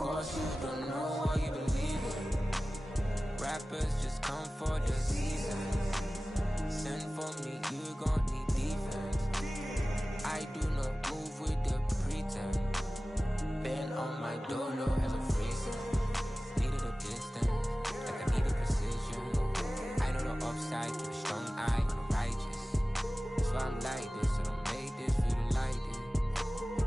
course you don't know what you believe in. Rappers just come for the season. Send for me, you gon' need defense. I do not move with the pretense. Been on my dolo, ever freezing. Needed a distance, like I needed precision. I know the upside, keep a strong eye on the righteous. So I'm like this, I don't make this for you to like it.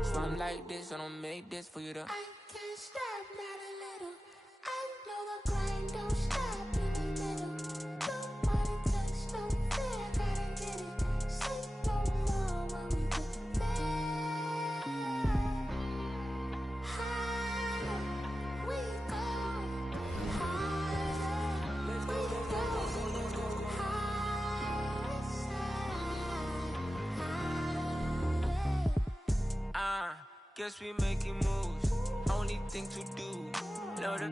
So I'm like this, I don't make this for you to. I can't stop, not a little. I know the grind don't stop in the middle. Nobody takes no fear, gotta get it. Say no more when we get there. Higher we go, higher we go, higher side, Guess we making moves. Only thing to do. Know the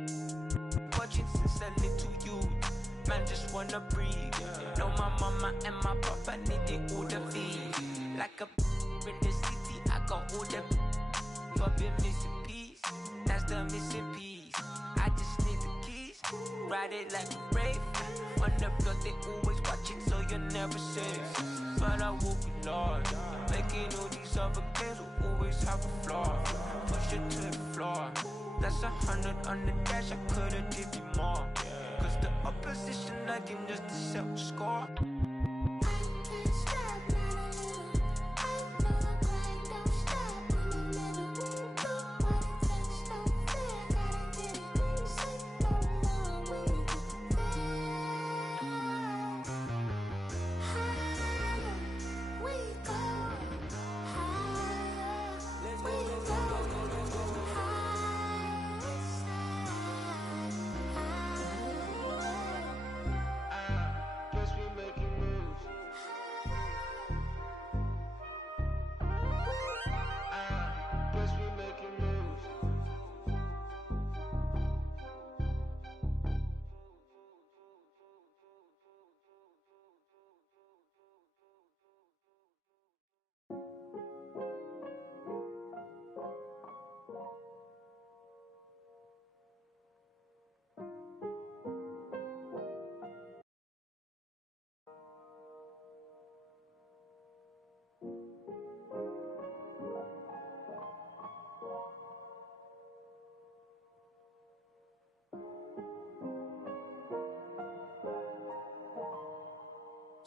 watching since a little youth. Man just wanna breathe. Know my mama and my papa need it all the feed. Like a in the city, I got all the. But been missing piece. That's the missing piece. I just need the keys. Ride it like a rave. On the block they always watching, so you're never safe. But I walk with Lord. Making all these other games will always have a flaw. Push it to the floor. That's 100 on the dash, I could've did you more. Cause the opposition like him just to settle score. I can't stop, not a little. I know the grind don't stop in the middle. Nobody takes no fear, gotta get it. Say no more when we get there. Higher we go, higher we go, higher side, Guess we making moves. Guess we making moves.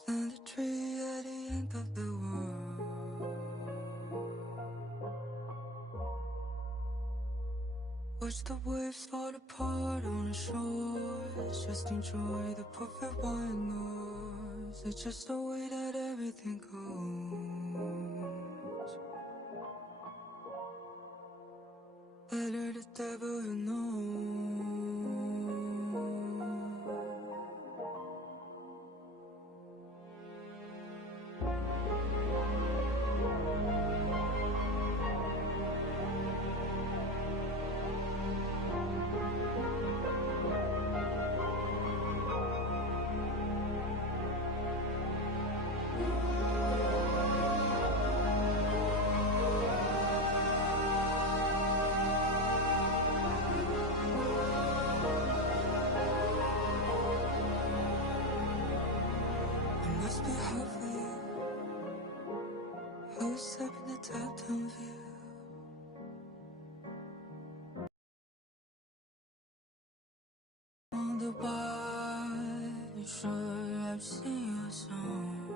Plant a tree at the end of the world. Watch the waves fall apart on the shores. Just enjoy the perfect white noise. It's just the way that everything goes. Better the devil you know. Must be hard for you. I was up in the top-down view. Wonder why you sure I've seen your song.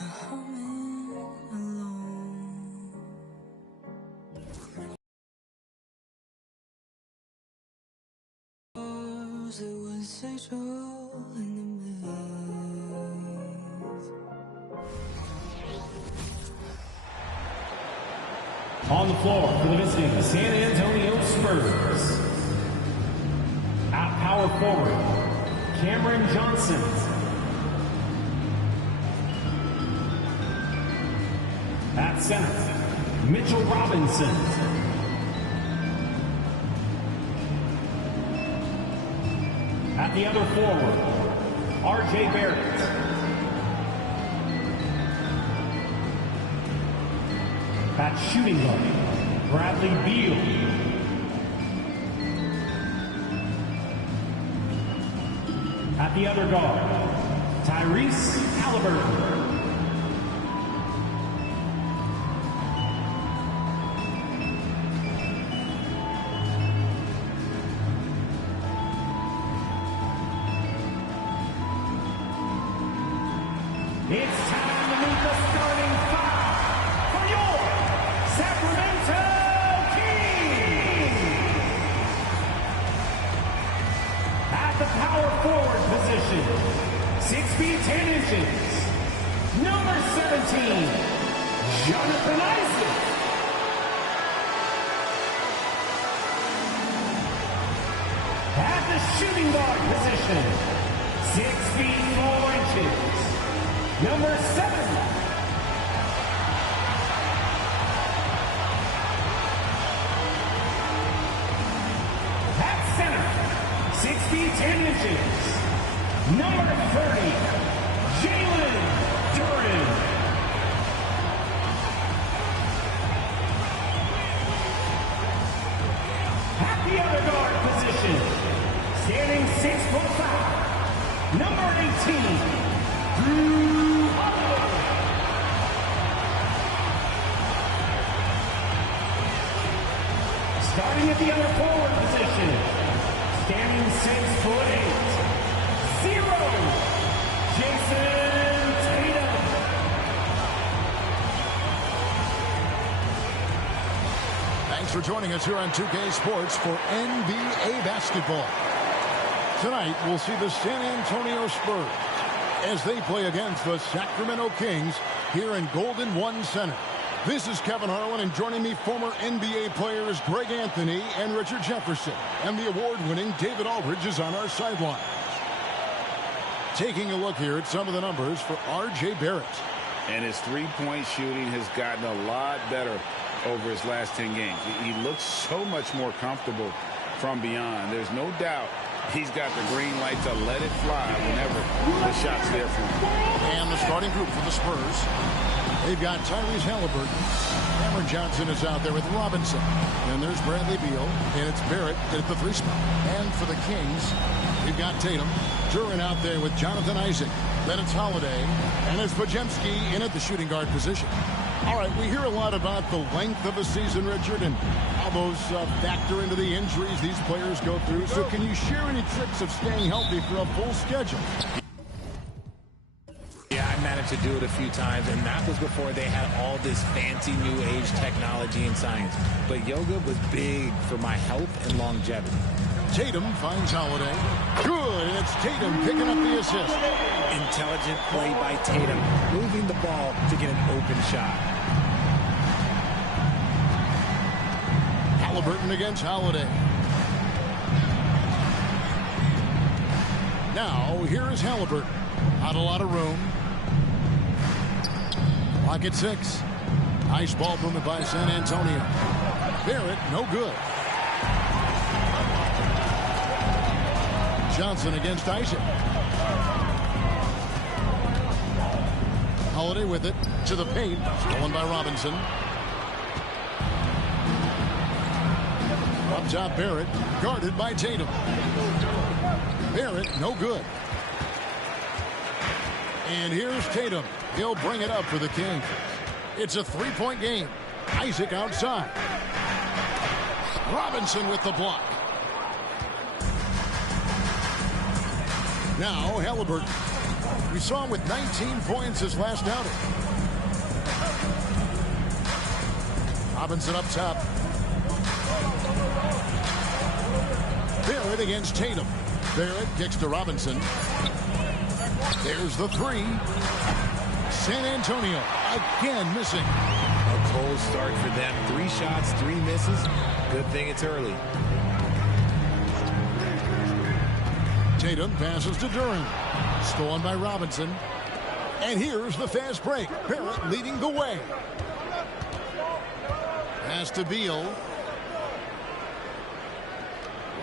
And humming alone. It was sexual in the On the floor for the visiting San Antonio Spurs. At power forward, Cameron Johnson. At center, Mitchell Robinson. At the other forward, R.J. Barrett. At shooting guard, Bradley Beal. At the other guard, Tyrese Halliburton. It's time to meet the starting five for your Sacramento Kings. At the power forward position, 6 feet 10 inches, number 17, Jonathan Isaac. At the shooting guard position, 6 feet 4 inches, number 7. At center, 6 feet 10 inches, number 30, Jalen Duren. At the other guard position, standing 6'5", number 18, Drew. Starting at the other forward position, standing 6'8", 0, Jason Tatum. Thanks for joining us here on 2K Sports for NBA basketball. Tonight, we'll see the San Antonio Spurs as they play against the Sacramento Kings here in Golden One Center. This is Kevin Harlan, and joining me, former NBA players Greg Anthony and Richard Jefferson. And the award-winning David Aldridge is on our sideline. Taking a look here at some of the numbers for R.J. Barrett. And his three-point shooting has gotten a lot better over his last 10 games. He looks so much more comfortable from beyond. There's no doubt he's got the green light to let it fly whenever the shot's there for him. And the starting group for the Spurs. They've got Tyrese Halliburton. Cameron Johnson is out there with Robinson. And there's Bradley Beal. And it's Barrett at the 3 spot. And for the Kings, we've got Tatum. Duren out there with Jonathan Isaac. Then it's Holiday. And it's Podziemski in at the shooting guard position. All right, we hear a lot about the length of a season, Richard, and how those factor into the injuries these players go through. So can you share any tricks of staying healthy for a full schedule? To do it a few times, and that was before they had all this fancy new age technology and science. But yoga was big for my health and longevity. Tatum finds Holiday. Good, and it's Tatum picking up the assist. Intelligent play by Tatum, moving the ball to get an open shot. Halliburton against Holiday. Now, here is Halliburton. Not a lot of room. Clock at 6. Nice ball movement by San Antonio. Barrett, no good. Johnson against Isaac. Holiday with it to the paint. Stolen by Robinson. Up top, Barrett. Guarded by Tatum. Barrett, no good. And here's Tatum. He'll bring it up for the Kings. It's a 3-point game. Isaac outside. Robinson with the block. Now Halliburton. We saw him with 19 points his last outing. Robinson up top. Barrett against Tatum. Barrett kicks to Robinson. There's the 3. San Antonio again missing. A cold start for them. 3 shots, 3 misses. Good thing it's early. Tatum passes to Duren. Stolen by Robinson. And here's the fast break. Barrett leading the way. Pass to Beal.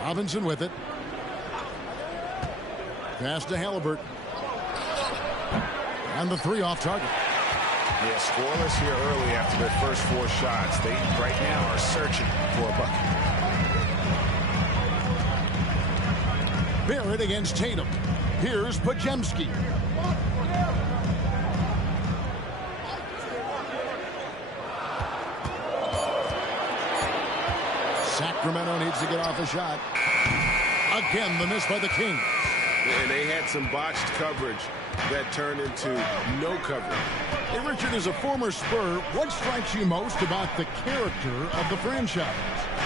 Robinson with it. Pass to Halliburton. And the 3 off target. Yeah, scoreless here early after their first 4 shots. They right now are searching for a bucket. Barrett against Tatum. Here's Pajemski. Sacramento needs to get off a shot. Again, the miss by the Kings. And they had some botched coverage that turned into no coverage. Hey, Richard, as a former Spur, what strikes you most about the character of the franchise?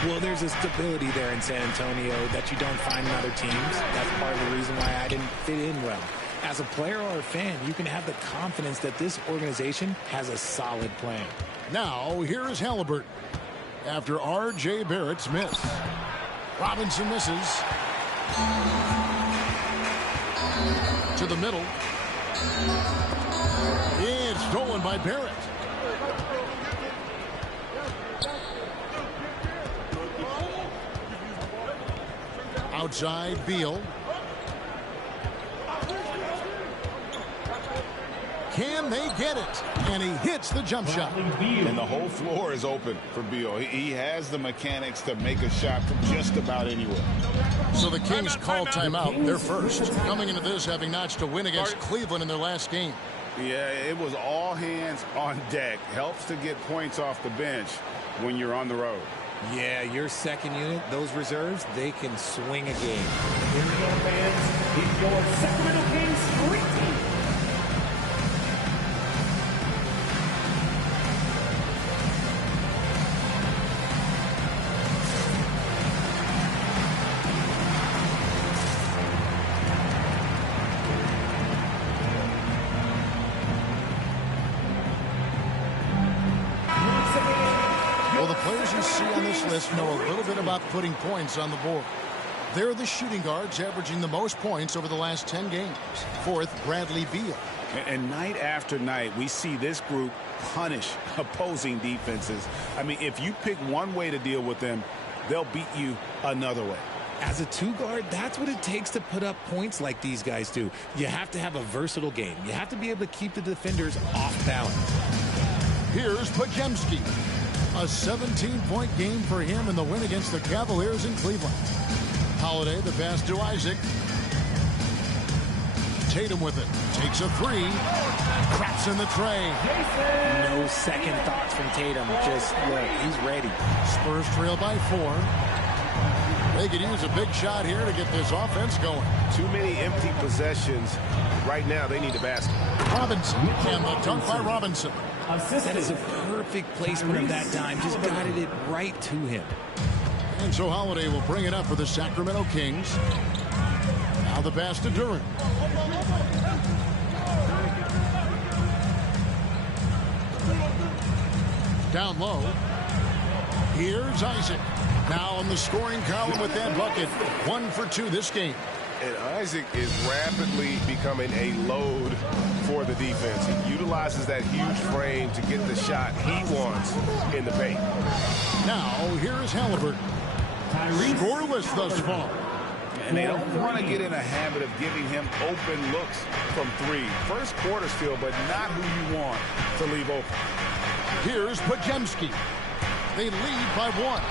Well, there's a stability there in San Antonio that you don't find in other teams. That's part of the reason why I didn't fit in well. As a player or a fan, you can have the confidence that this organization has a solid plan. Now, here is Halliburton after R.J. Barrett's miss. Robinson misses. To the middle. It's stolen by Barrett. Outside, Beal. Can they get it? And he hits the jump shot. And the whole floor is open for Beal. He has the mechanics to make a shot from just about anywhere. So the Kings call timeout. They're first. Coming into this, having notched a win against Cleveland in their last game. Yeah, it was all hands on deck. Helps to get points off the bench when you're on the road. Yeah, your second unit, those reserves, they can swing a game. Here we go, fans. It's your Sacramento Kings Street Team. Know a little bit about putting points on the board. They're the shooting guards averaging the most points over the last 10 games. Fourth, Bradley Beal. And night after night, we see this group punish opposing defenses. I mean, if you pick one way to deal with them, they'll beat you another way. As a two-guard, that's what it takes to put up points like these guys do. You have to have a versatile game. You have to be able to keep the defenders off balance. Here's Pajemski. A 17-point game for him in the win against the Cavaliers in Cleveland. Holiday, the pass to Isaac. Tatum with it. Takes a three. Craps in the tray. No second thoughts from Tatum. Just, look, he's ready. Spurs trail by 4. They could use a big shot here to get this offense going. Too many empty possessions. Right now, they need a basket. Robinson. And the dunk by Robinson. That is a perfect placement of that dime. Just guided it right to him. And so Holiday will bring it up for the Sacramento Kings. Now the pass to Durant. Down low. Here's Isaac. Now on the scoring column with that bucket. 1 for 2 this game. And Isaac is rapidly becoming a load for the defense. He utilizes that huge frame to get the shot he wants in the paint. Now, here's Halliburton. Scoreless thus far. And they don't want to get in a habit of giving him open looks from 3. First quarter still, but not who you want to leave open. Here's Pajemski. They lead by 1.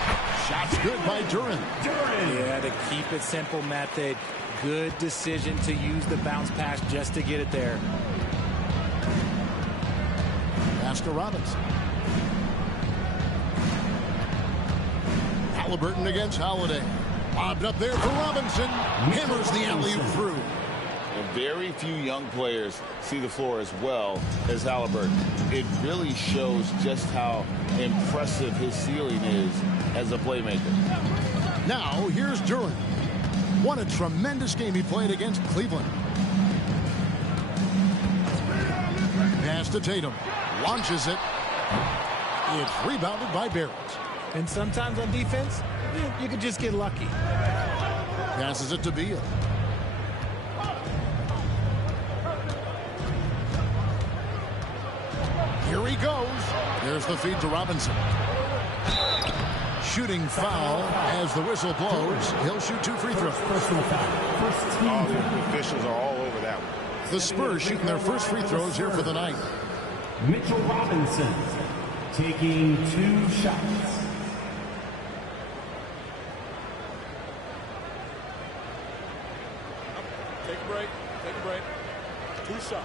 Shots good by Durant. Yeah, the keep it simple method. Good decision to use the bounce pass just to get it there. Pass to Robinson. Halliburton against Holiday. Lobbed up there for Robinson. Hammers the alley-oop through. And very few young players see the floor as well as Halliburton. It really shows just how impressive his ceiling is as a playmaker. Now, here's Durant. What a tremendous game he played against Cleveland. Pass to Tatum. Launches it. It's rebounded by Barrett. And sometimes on defense, you can just get lucky. Passes it to Beal. Here he goes. There's the feed to Robinson. Shooting foul as the whistle blows. He'll shoot 2 free throws. Personal foul. First team. Oh, the officials are all over that one. The Spurs shooting their first free throws here for the night. Mitchell Robinson taking 2 shots. Take a break. up.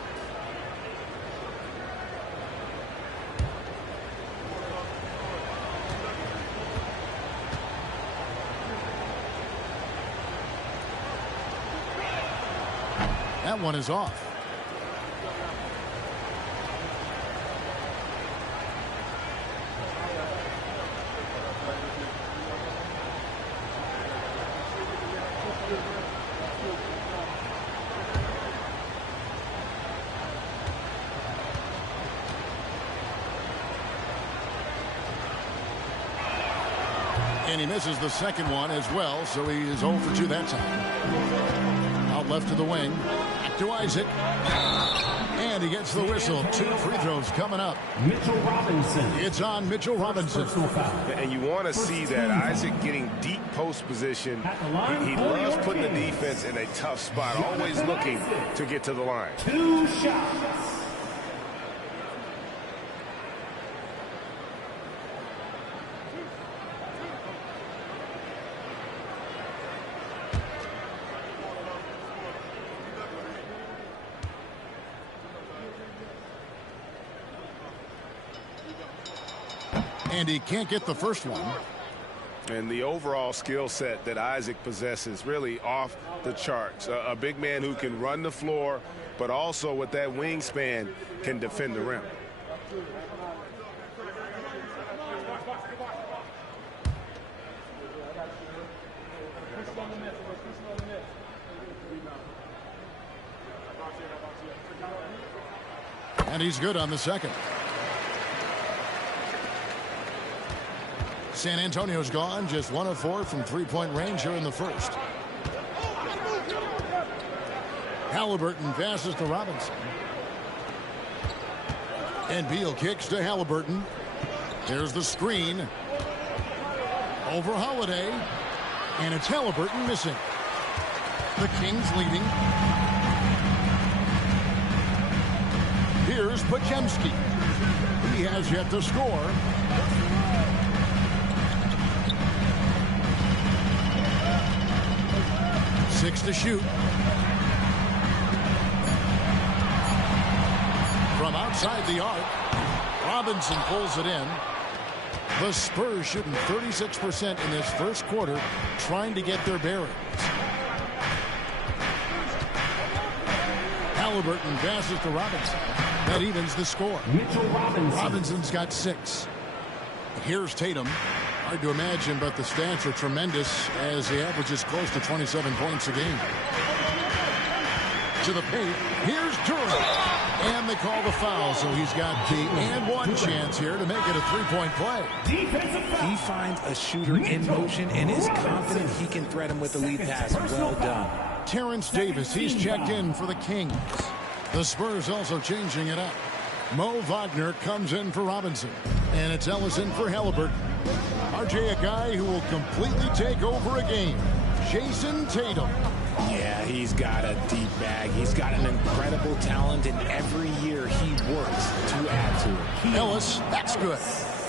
That one is off. And he misses the second one as well, so he is 0 for 2 that time. Out left to the wing. Back to Isaac. And he gets the whistle. 2 free throws coming up. Mitchell Robinson. It's on Mitchell Robinson. And you want to see that Isaac getting deep post position. He loves putting the defense in a tough spot, always looking to get to the line. 2 shots. And he can't get the first one. And the overall skill set that Isaac possesses really off the charts. A big man who can run the floor, but also with that wingspan can defend the rim. And he's good on the second. San Antonio's gone, just 1 of 4 from three-point range here in the first. Halliburton passes to Robinson. And Beal kicks to Halliburton. There's the screen. Over Holiday. And it's Halliburton missing. The Kings leading. Here's Podziemski. He has yet to score. Six to shoot. From outside the arc, Robinson pulls it in. The Spurs shooting 36% in this first quarter, trying to get their bearings. Halliburton passes to Robinson. That evens the score. Mitchell Robinson. Robinson's got 6. Here's Tatum. Hard to imagine, but the stats are tremendous as he averages close to 27 points a game. To the paint. Here's Durant. And they call the foul, so he's got the and one chance here to make it a three-point play. He finds a shooter in motion and is confident he can thread him with the lead pass. Well done. Terrence Davis, he's checked in for the Kings. The Spurs also changing it up. Mo Wagner comes in for Robinson. And it's Ellison for Halliburton. RJ, a guy who will completely take over a game. Jason Tatum. Yeah, he's got a deep bag. He's got an incredible talent, and every year he works to add to it. Ellis, that's good.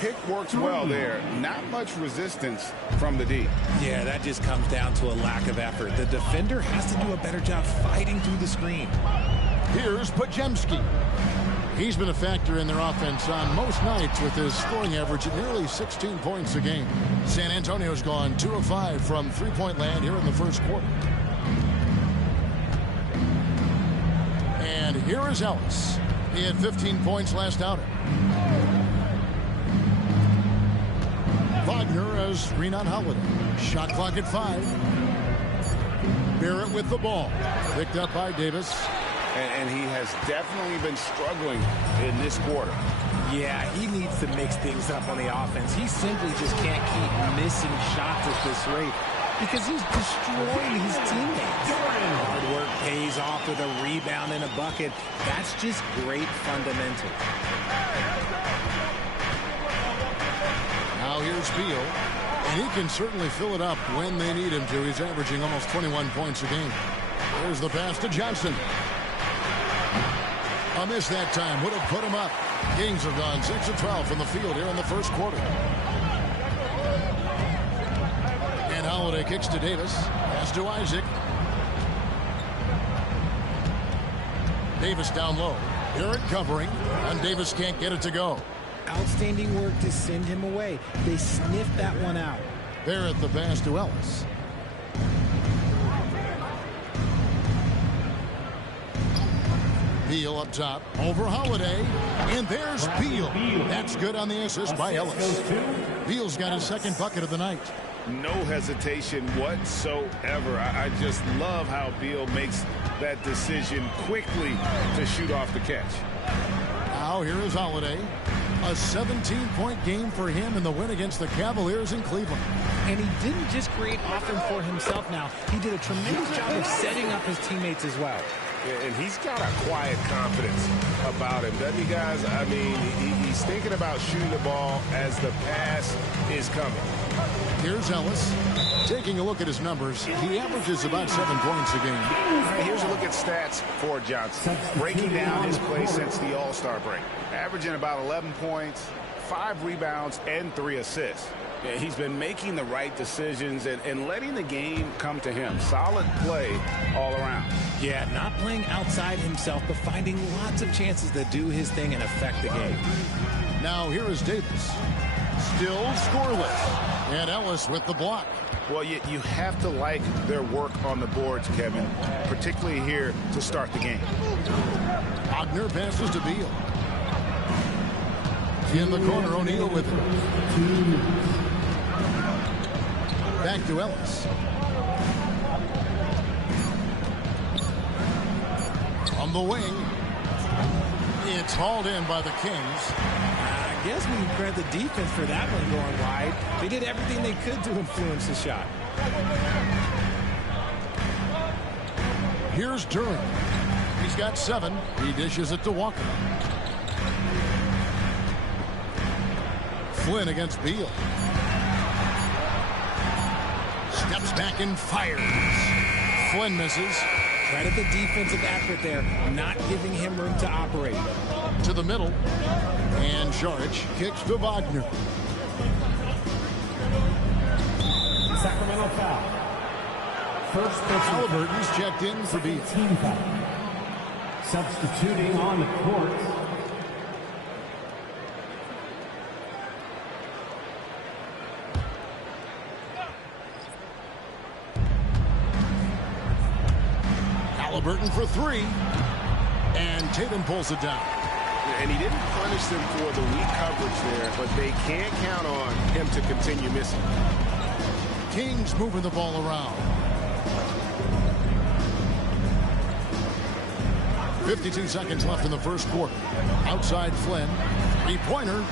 Pick works well there. Not much resistance from the D. Yeah, that just comes down to a lack of effort. The defender has to do a better job fighting through the screen. Here's Podziemski. He's been a factor in their offense on most nights with his scoring average at nearly 16 points a game. San Antonio's gone 2 of 5 from three-point land here in the first quarter. And here is Ellis. He had 15 points last outing. Wagner as screen on Holiday. Shot clock at 5. Barrett with the ball. Picked up by Davis. And he has definitely been struggling in this quarter. Yeah, he needs to mix things up on the offense. He simply just can't keep missing shots at this rate because he's destroying his teammates. Hard work pays off with a rebound and a bucket. That's just great fundamentals. Now here's Beal, and he can certainly fill it up when they need him to. He's averaging almost 21 points a game. There's the pass to Johnson. A miss that time would have put him up. Kings have gone 6 of 12 from the field here in the first quarter. And Holiday kicks to Davis. Pass to Isaac. Davis down low. Barrett covering, and Davis can't get it to go. Outstanding work to send him away. They sniffed that one out. Barrett the pass to Ellis. Beal up top, over Holiday, and there's Beal. That's good on the assist by Ellis. Beal's got his second bucket of the night. No hesitation whatsoever. I just love how Beal makes that decision quickly to shoot off the catch. Now here is Holiday. A 17-point game for him in the win against the Cavaliers in Cleveland. And he didn't just create offense for himself now. He did a tremendous job of setting up his teammates as well. And he's got a quiet confidence about him, doesn't he, guys? I mean, he's thinking about shooting the ball as the pass is coming. Here's Ellis. Taking a look at his numbers, he averages about 7 points a game. All right, here's a look at stats for Johnson. Breaking down his play since the All-Star break. Averaging about 11 points, 5 rebounds, and 3 assists. Yeah, he's been making the right decisions and letting the game come to him. Solid play all around. Yeah, not playing outside himself, but finding lots of chances to do his thing and affect the game. Now here is Davis. Still scoreless. And Ellis with the block. Well, you have to like their work on the boards, Kevin, particularly here to start the game. Wagner passes to Beal. In the corner, O'Neal with it. Back to Ellis. On the wing. It's hauled in by the Kings. I guess we can credit the defense for that one going wide. They did everything they could to influence the shot. Here's Duran. He's got 7. He dishes it to Walker. Flynn against Beal. Steps back and fires. Flynn misses. Credit the defensive effort there, not giving him room to operate. To the middle. And Saric kicks to Wagner. Sacramento foul. First person. Halliburton's checked in for Beal. Team foul. Substituting on the court. Halliburton for 3. And Tatum pulls it down. And he didn't punish them for the weak coverage there, but they can't count on him to continue missing. Kings moving the ball around. 52 seconds left in the first quarter. Outside Flynn. 3-pointer.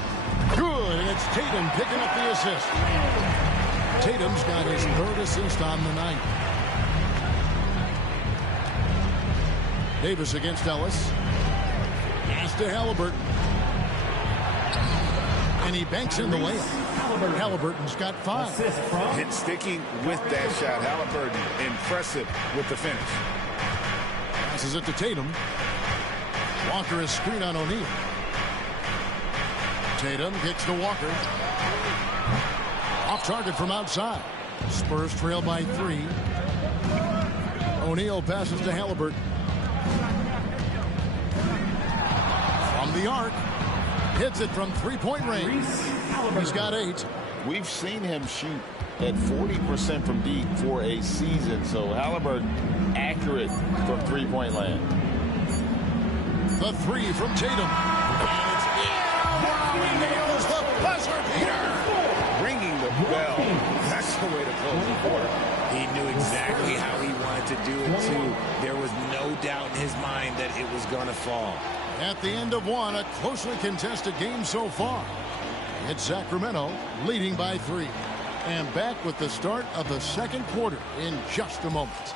Good. And it's Tatum picking up the assist. Tatum's got his 3rd assist on the night. Davis against Ellis. Pass to Halliburton. And he banks in the layup. Halliburton's got 5. And sticking with that shot, Halliburton impressive with the finish. Passes it to Tatum. Walker is screen on O'Neal. Tatum kicks to Walker. Off target from outside. Spurs trail by 3. O'Neal passes to Halliburton. From the arc. Hits it from 3-point range. He's got 8. We've seen him shoot at 40% from deep for a season. So Halliburton accurate from 3-point land. The 3 from Tatum. And it's in. Nails the buzzer beater. Ringing the bell. That's the way to close the quarter. He knew exactly how he wanted to do it, too. There was no doubt in his mind that it was going to fall. At the end of 1, a closely contested game so far. It's Sacramento leading by 3. And back with the start of the second quarter in just a moment.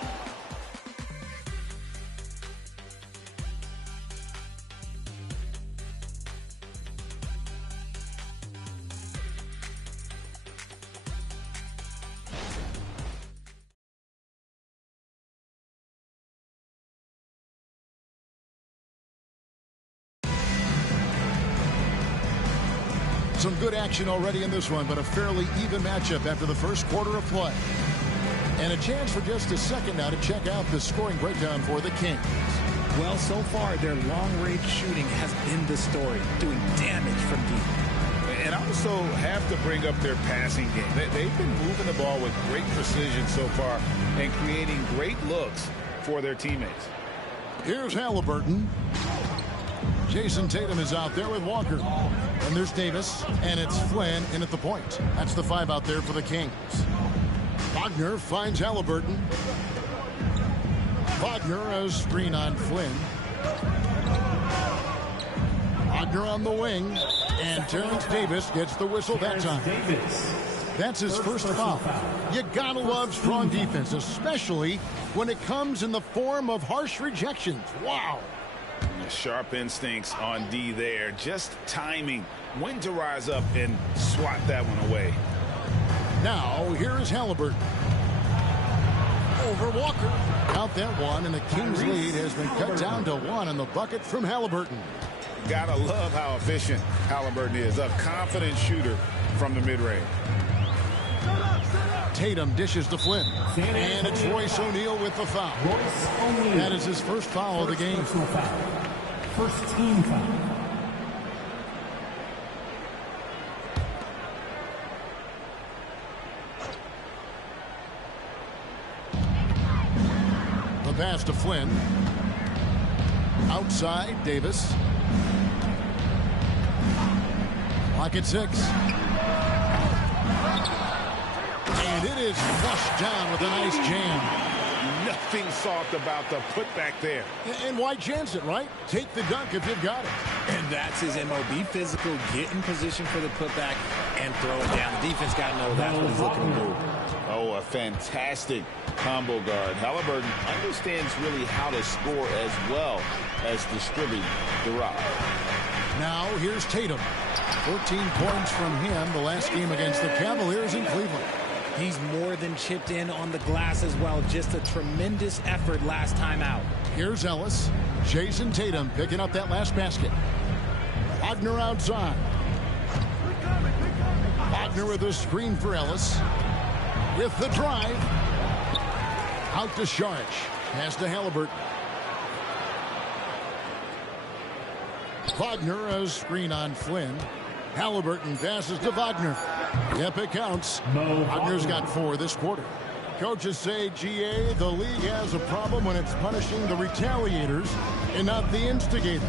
Some good action already in this one, but a fairly even matchup after the first quarter of play. And a chance for just a second now to check out the scoring breakdown for the Kings. Well, so far, their long-range shooting has been the story, doing damage from deep. And also have to bring up their passing game. They've been moving the ball with great precision so far and creating great looks for their teammates. Here's Halliburton. Jason Tatum is out there with Walker. And there's Davis, and it's Flynn in at the point. That's the 5 out there for the Kings. Wagner finds Halliburton. Wagner a screen on Flynn. Wagner on the wing, and Terrence Davis gets the whistle that time. That's his first foul. You gotta love strong defense, especially when it comes in the form of harsh rejections. Wow. Sharp instincts on D there. Just timing when to rise up and swat that one away. Now, here is Halliburton. Over Walker. Count that one, and the Kings' lead has been cut down to 1 in the bucket from Halliburton. Gotta love how efficient Halliburton is. A confident shooter from the mid-range. Tatum dishes to Flynn. And it's Royce O'Neal with the foul. That is his first foul of the game. First team foul. The pass to Flynn. Outside, Davis. Clock at 6. And it is flushed down with a nice jam. Nothing soft about the putback there. And why chance it, right? Take the dunk if you've got it. And that's his MO. Be physical, get in position for the putback, and throw it down. The defense got to know that's what he's looking to do. Oh, a fantastic combo guard. Halliburton understands really how to score as well as distribute the rock. Now here's Tatum. 14 points from him the last game against the Cavaliers in Cleveland. He's more than chipped in on the glass as well. Just a tremendous effort last time out. Here's Ellis. Jason Tatum picking up that last basket. Wagner outside. Wagner with a screen for Ellis. With the drive. Out to Saric. Pass to Halliburton. Wagner a screen on Flynn. Halliburton passes to Wagner. Yep, it counts. Wagner's got 4 this quarter. Coaches say, GA, the league has a problem when it's punishing the retaliators and not the instigators.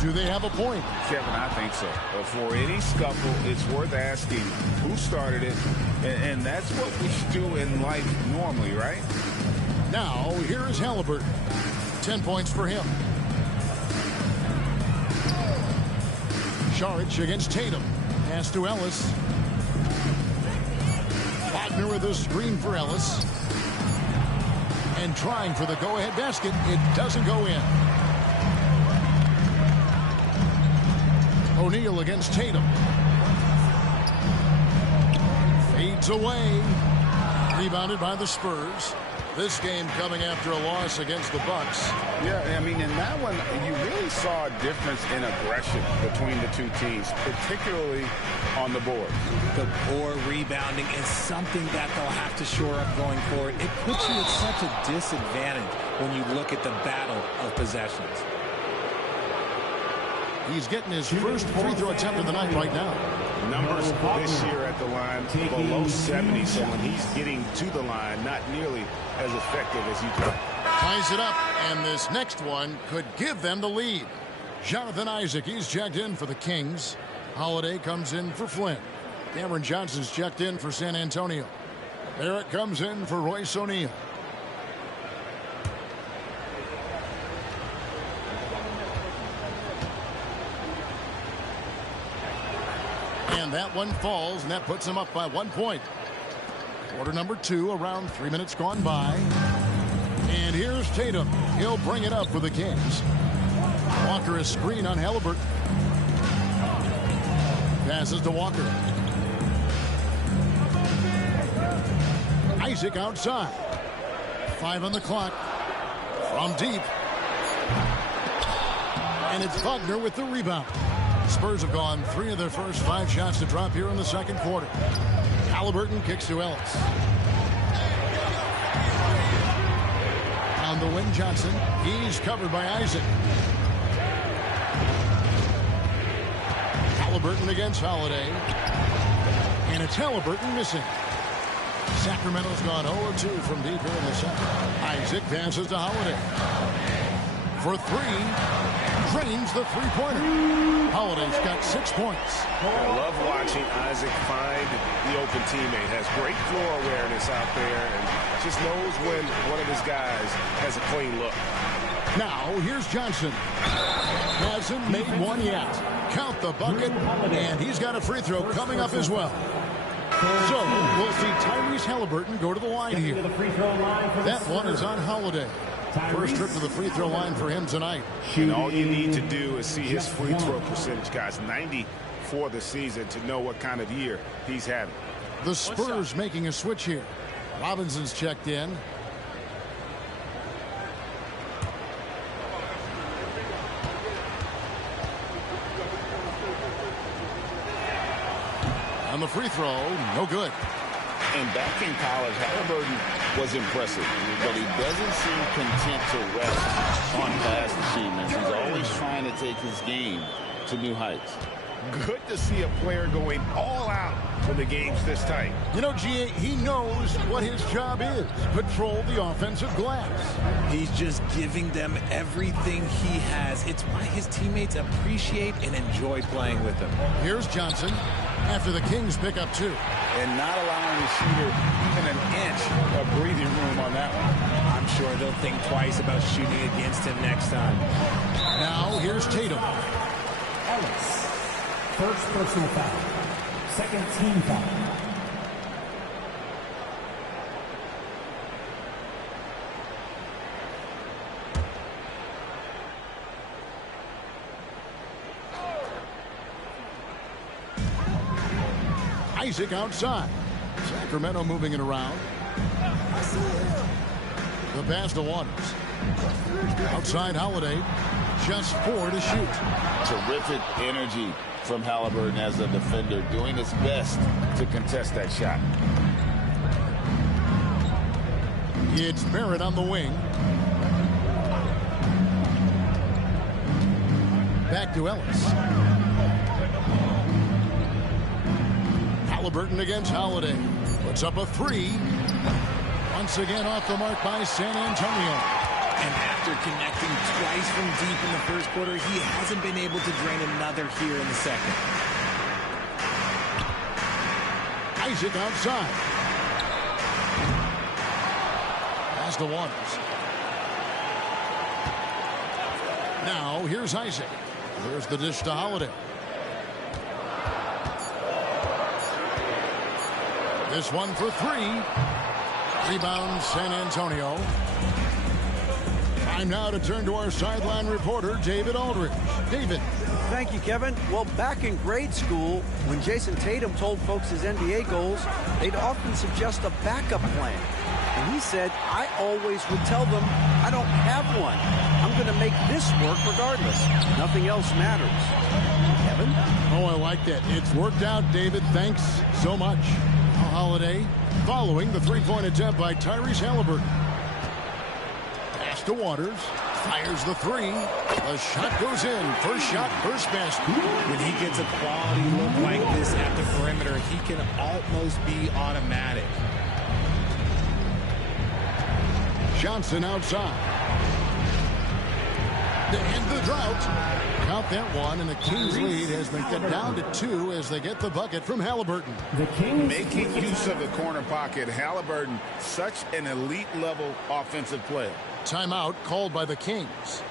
Do they have a point? Kevin, I think so. For any scuffle, it's worth asking who started it, and that's what we should do in life normally, right? Now, here is Halliburton. 10 points for him. Saric against Tatum. Pass to Ellis. Wagner with a screen for Ellis. And trying for the go-ahead basket. It doesn't go in. O'Neal against Tatum. Fades away. Rebounded by the Spurs. This game coming after a loss against the Bucks. Yeah, I mean, in that one, you really saw a difference in aggression between the two teams, particularly on the board. The poor rebounding is something that they'll have to shore up going forward. It puts you at such a disadvantage when you look at the battle of possessions. He's getting his first free throw attempt of the night right now. Numbers this year at the line below 70, so when he's getting to the line, not nearly as effective as you thought. Ties it up, and this next one could give them the lead. Jonathan Isaac, he's checked in for the Kings. Holiday comes in for Flynn. Cameron Johnson's checked in for San Antonio. Barrett comes in for Royce O'Neal. And that one falls, and that puts them up by 1 point. Quarter number 2, around 3 minutes gone by. And here's Tatum. He'll bring it up for the Kings. Walker is screen on Halliburton. Passes to Walker. Isaac outside. 5 on the clock. From deep. And it's Wagner with the rebound. Spurs have gone 3 of their first 5 shots to drop here in the second quarter. Halliburton kicks to Ellis. On the wing, Johnson. He's covered by Isaac. Halliburton against Holiday. And it's Halliburton missing. Sacramento's gone 0-2 from deep here in the second. Isaac passes to Holiday. For three. Drains the three-pointer. Holiday's got 6 points. I love watching Isaac find the open teammate. Has great floor awareness out there and just knows when one of his guys has a clean look. Now, here's Johnson. Hasn't made one yet. Count the bucket, and he's got a free throw coming up as well. So, we'll see Tyrese Halliburton go to the line here. That one is on Holiday. First trip to the free throw line for him tonight. And all you need to do is see his free throw percentage, guys. 90 for the season to know what kind of year he's having. The Spurs making a switch here. Robinson's checked in. On the free throw, no good. And back in college, Halliburton was impressive, but he doesn't seem content to rest on past achievements. He's always trying to take his game to new heights. Good to see a player going all out for the games this tight. You know, G.A., he knows what his job is. Patrol the offensive glass. He's just giving them everything he has. It's why his teammates appreciate and enjoy playing with him. Here's Johnson after the Kings pick up 2. And not allowing the shooter even an inch of breathing room on that one. I'm sure they'll think twice about shooting against him next time. Now, here's Tatum. Ellis. First personal foul. Second team foul. Isaac outside. Sacramento moving it around. The pass to Waters. Outside Holiday. Just 4 to shoot. Terrific energy from Halliburton as a defender, doing his best to contest that shot. It's Barrett on the wing. Back to Ellis. Halliburton against Holiday. Puts up a 3. Once again off the mark by San Antonio. And after connecting twice from deep in the first quarter, he hasn't been able to drain another here in the second. Isaac outside. Pass to Waters. Now, here's Isaac. There's the dish to Holiday. This one for 3. Rebound, San Antonio. Time now to turn to our sideline reporter, David Aldridge. David. Thank you, Kevin. Well, back in grade school, when Jason Tatum told folks his NBA goals, they'd often suggest a backup plan. And he said, I always would tell them, I don't have one. I'm going to make this work regardless. Nothing else matters. Kevin? Oh, I like that. It's worked out, David. Thanks so much. Holiday following the three-point attempt by Tyrese Halliburton. Pass to Waters. Fires the 3. The shot goes in. First shot, first basket. When he gets a quality look like this at the perimeter, he can almost be automatic. Johnson outside. To end the drought. Count that one, and the Kings lead has been cut down to 2 as they get the bucket from Halliburton. The Kings making use of the corner pocket. Halliburton, such an elite level offensive player. Timeout called by the Kings.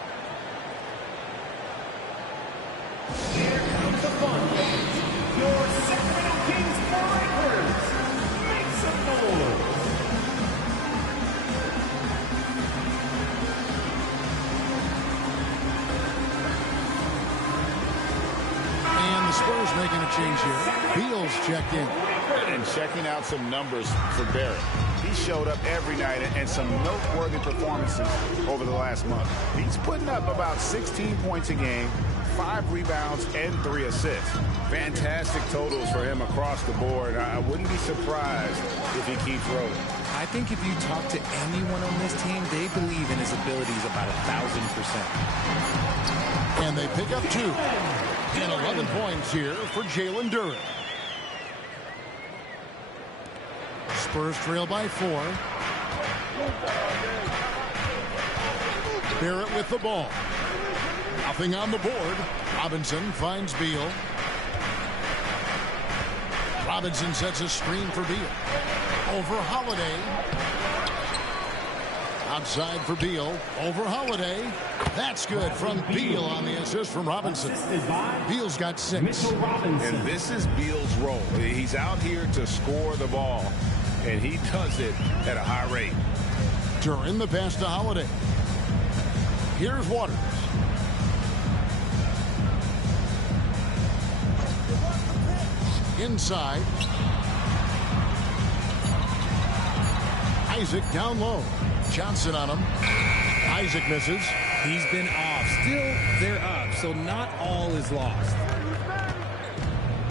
Here comes the fun, fans. Your Sacramento Kings breakers. Make some noise. And the Spurs making a change here. Beal's checked in. And checking out some numbers for Barrett. He showed up every night and some noteworthy performances over the last month. He's putting up about 16 points a game, 5 rebounds, and 3 assists. Fantastic totals for him across the board. I wouldn't be surprised if he keeps rolling. I think if you talk to anyone on this team, they believe in his abilities about 1,000%. And they pick up 2. And 11 points here for Jalen Duren. Spurs trail by 4. Barrett with the ball. Nothing on the board. Robinson finds Beal. Robinson sets a screen for Beal. Over Holiday. Outside for Beal. Over Holiday. That's good from Beal on the assist from Robinson. Beal's got 6. And this is Beal's role. He's out here to score the ball, and he does it at a high rate. During the pass to Holiday. Here's Waters. Inside. Isaac down low. Johnson on him. Isaac misses. He's been off. Still, they're up, so not all is lost.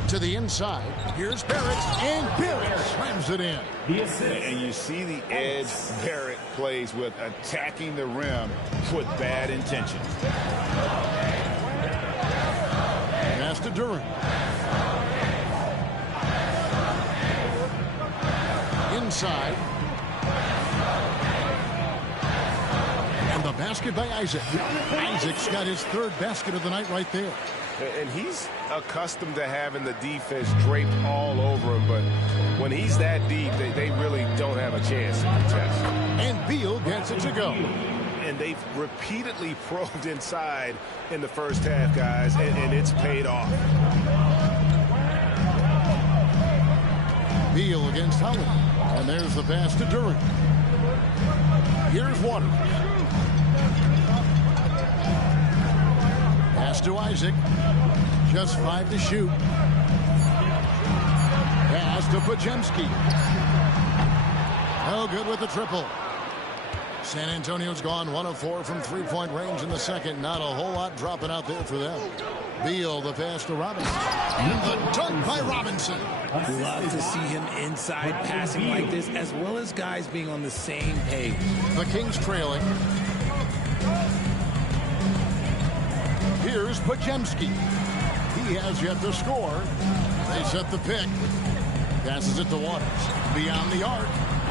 To the inside. Here's Barrett, and Barrett slams it in. And you see the edge Barrett plays with, attacking the rim with bad intentions. Pass to Duren. Inside. And the basket by Isaac. Isaac's got his 3rd basket of the night right there. And he's accustomed to having the defense draped all over him, but when he's that deep, they really don't have a chance to contest. And Beal gets it to go. And they've repeatedly probed inside in the first half, guys, and it's paid off. Beal against Howard. And there's the pass to Duren. Here's Waters. Pass to Isaac. Just 5 to shoot. Pass to Pajemski. No good with the triple. San Antonio's gone 1 of 4 from 3-point range in the second. Not a whole lot dropping out there for them. Beal, the pass to Robinson. And the dunk by Robinson. Love to see him inside passing like this, as well as guys being on the same page. The Kings trailing. Here's Pajemski. He has yet to score. They set the pick. Passes it to Waters. Beyond the arc.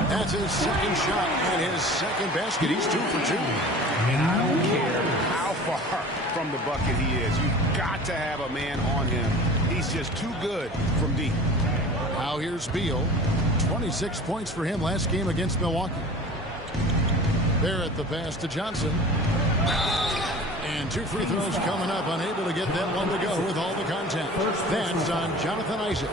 That's his 2nd shot and his 2nd basket. He's 2 for 2. And I don't care how far from the bucket he is. You've got to have a man on him. He's just too good from deep. Now here's Beal. 26 points for him last game against Milwaukee. Barrett the pass to Johnson. And 2 free throws coming up. Unable to get that one to go with all the contact. That's on Jonathan Isaac.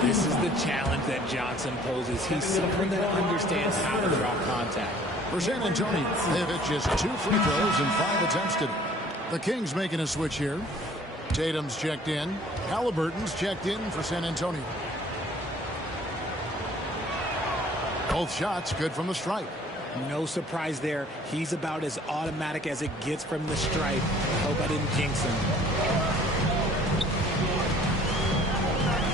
This is the challenge that Johnson poses. He's someone that understands how to draw contact. For San Antonio, they've hit just 2 free throws and 5 attempts today. The Kings making a switch here. Tatum's checked in. Halliburton's checked in for San Antonio. Both shots good from the stripe. No surprise there. He's about as automatic as it gets from the stripe. Hope I didn't jinx him.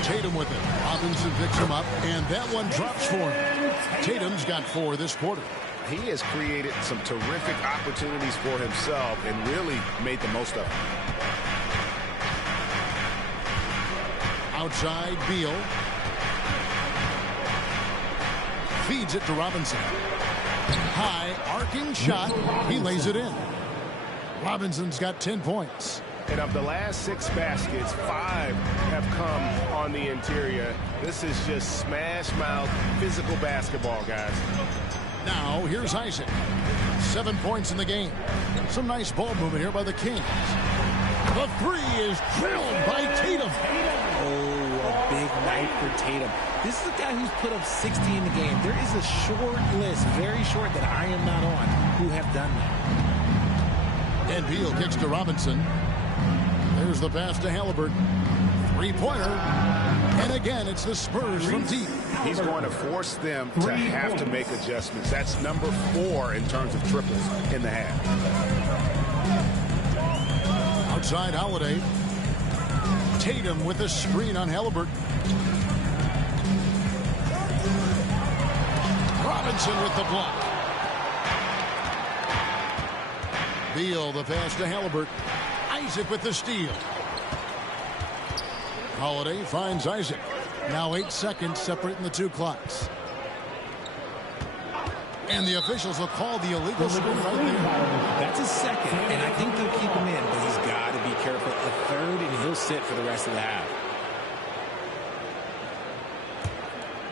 Tatum with it. Robinson picks him up, and that one drops for him. Tatum's got 4 this quarter. He has created some terrific opportunities for himself and really made the most of them. Outside, Beal. Feeds it to Robinson. High, arcing shot. He lays it in. Robinson's got 10 points. And of the last 6 baskets, 5 have come on the interior. This is just smash mouth physical basketball, guys. Now, here's Isaac. 7 points in the game. Some nice ball movement here by the Kings. The 3 is drilled by Tatum. Oh, a big night for Tatum. This is a guy who's put up 60 in the game. There is a short list, very short, that I am not on, who have done that. And Beal kicks to Robinson. There's the pass to Halliburton. 3-pointer. And again, it's the Spurs from deep. He's going to force them to have to make adjustments. That's number 4 in terms of triples in the half. Outside Holiday. Tatum with a screen on Halliburton. Robinson with the block. Beal, the pass to Halliburton. Isaac with the steal. Holiday finds Isaac. Now 8 seconds separating the two clocks. And the officials will call the illegal screen right there. That's a second, and I think they'll keep him in, but he's got to be careful. A third, and he'll sit for the rest of the half.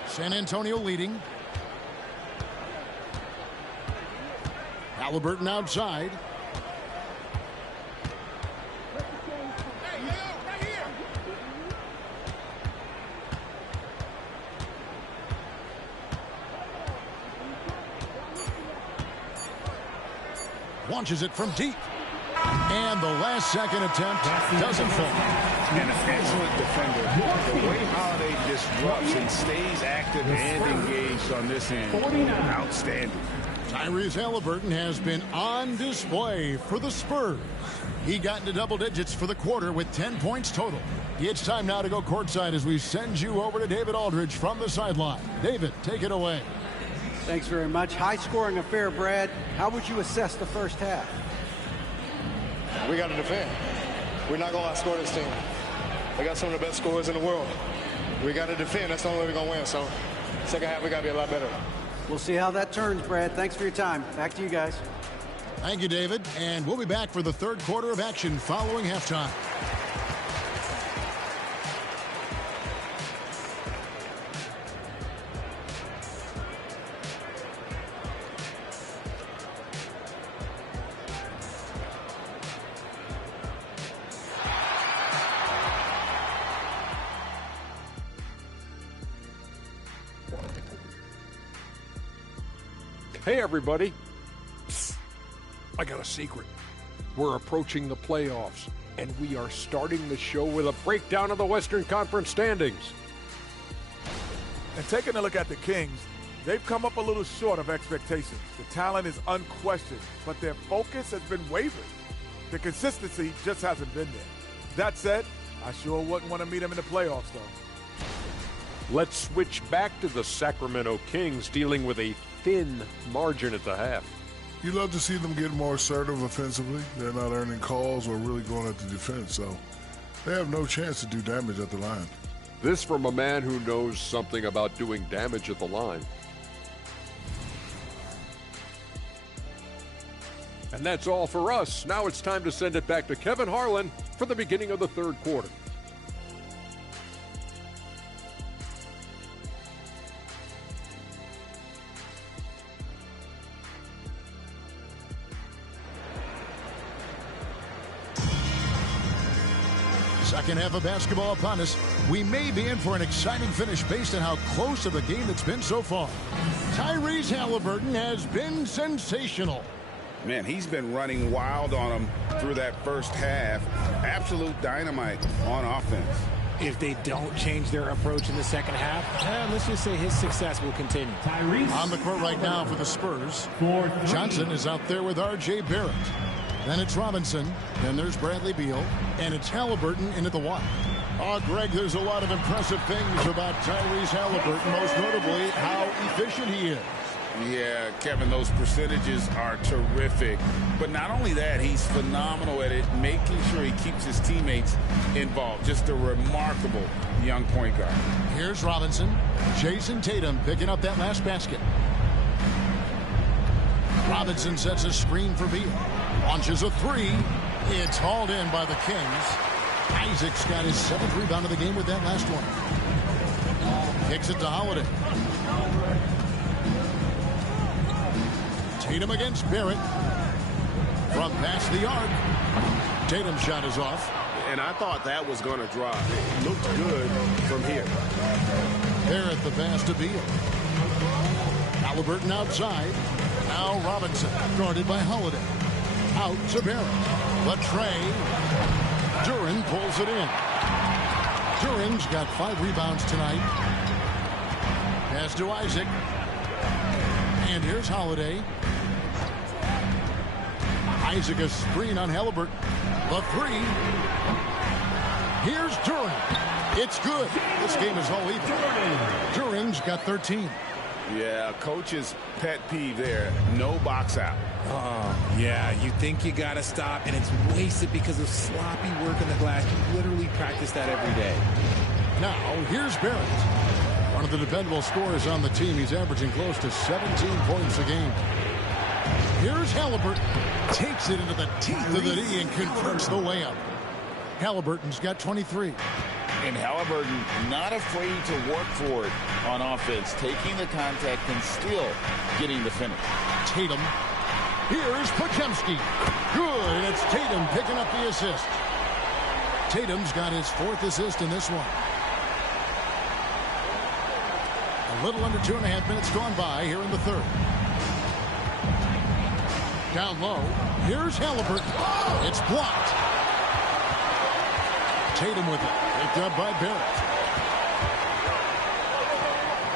San Antonio leading. Halliburton outside. Launches it from deep. And the last second attempt doesn't fall. And an excellent defender. The way Holiday disrupts and stays active and engaged on this end, outstanding. Tyrese Halliburton has been on display for the Spurs. He got into double digits for the quarter with 10 points total. It's time now to go courtside as we send you over to David Aldridge from the sideline. David, take it away. Thanks very much. High-scoring affair, Brad. How would you assess the first half? We got to defend. We're not going to outscore this team. They got some of the best scorers in the world. We got to defend. That's the only way we're going to win. So, second half, we got to be a lot better. We'll see how that turns, Brad. Thanks for your time. Back to you guys. Thank you, David. And we'll be back for the third quarter of action following halftime. Hey, everybody. Psst. I got a secret. We're approaching the playoffs, and we are starting the show with a breakdown of the Western Conference standings. And taking a look at the Kings, they've come up a little short of expectations. The talent is unquestioned, but their focus has been wavering. The consistency just hasn't been there. That said, I sure wouldn't want to meet them in the playoffs, though. Let's switch back to the Sacramento Kings dealing with a thin margin at the half. You love to see them get more assertive offensively. They're not earning calls or really going at the defense, so they have no chance to do damage at the line. This from a man who knows something about doing damage at the line. And that's all for us. Now it's time to send it back to Kevin Harlan for the beginning of the third quarter. Second half of basketball upon us. We may be in for an exciting finish based on how close of a game it's been so far. Tyrese Halliburton has been sensational. Man, he's been running wild on him through that first half. Absolute dynamite on offense. If they don't change their approach in the second half, let's just say his success will continue. On the court right now for the Spurs. Johnson is out there with R.J. Barrett. Then it's Robinson, and there's Bradley Beal, and it's Halliburton into the one. Oh, Greg, there's a lot of impressive things about Tyrese Halliburton, most notably how efficient he is. Yeah, Kevin, those percentages are terrific. But not only that, he's phenomenal at it, making sure he keeps his teammates involved. Just a remarkable young point guard. Here's Robinson. Jason Tatum picking up that last basket. Robinson sets a screen for Beal. Launches a three. It's hauled in by the Kings. Isaac's got his 7th rebound of the game with that last one. Kicks it to Holiday. Tatum against Barrett. From past the arc. Tatum's shot is off. And I thought that was going to drop. It looked good from here. Barrett the pass to Beal. Halliburton outside. Now Robinson, guarded by Holiday. Out to Barrett. The tray. Duran pulls it in. Duran's got 5 rebounds tonight. Pass to Isaac. And here's Holiday. Isaac a screen on Halliburton. The 3. Here's Duran. It's good. This game is all even. Duran's got 13. Yeah, coach's pet peeve there. No box out. Oh, yeah, you think you got to stop, and it's wasted because of sloppy work in the glass. You literally practice that every day. Now, here's Barrett. One of the dependable scorers on the team. He's averaging close to 17 points a game. Here's Halliburton. Takes it into the teeth of the knee and converts the layup. Halliburton's got 23. And Halliburton not afraid to work for it on offense, taking the contact and still getting the finish. Tatum. Here's Podziemski. Good, and it's Tatum picking up the assist. Tatum's got his 4th assist in this one. A little under 2.5 minutes gone by here in the 3rd. Down low. Here's Halliburton. It's blocked. Tatum with it. Picked up by Barrett.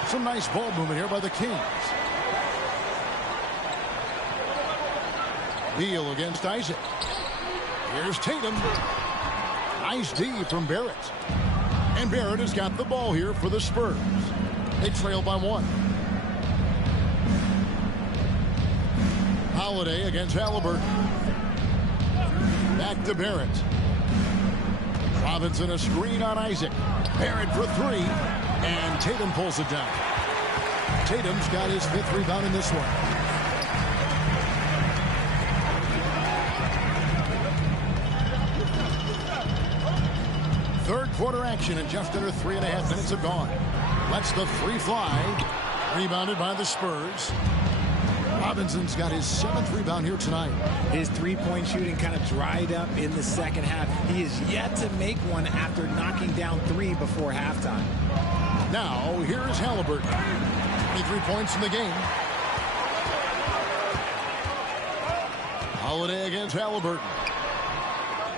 Some nice ball movement here by the Kings. Beal against Isaac. Here's Tatum. Nice D from Barrett. And Barrett has got the ball here for the Spurs. They trail by 1. Holiday against Halliburton. Back to Barrett. Robinson a screen on Isaac. Barrett for 3. And Tatum pulls it down. Tatum's got his 5th rebound in this one. Third quarter action and just under 3.5 minutes have gone. Lets the 3 fly. Rebounded by the Spurs. Robinson's got his 7th rebound here tonight. His three-point shooting kind of dried up in the second half. He is yet to make one after knocking down 3 before halftime. Now, here's Halliburton. 23 points in the game. Holiday against Halliburton.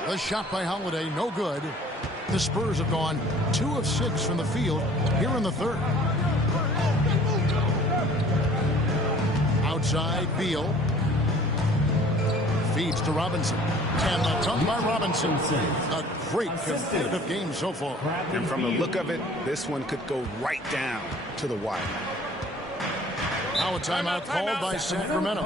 The shot by Holiday, no good. The Spurs have gone 2 of 6 from the field here in the 3rd. Outside, Beal. Feeds to Robinson. And the dunk by Robinson. A great competitive game so far. And from the look of it, this one could go right down to the wire. Now a timeout called by Sacramento.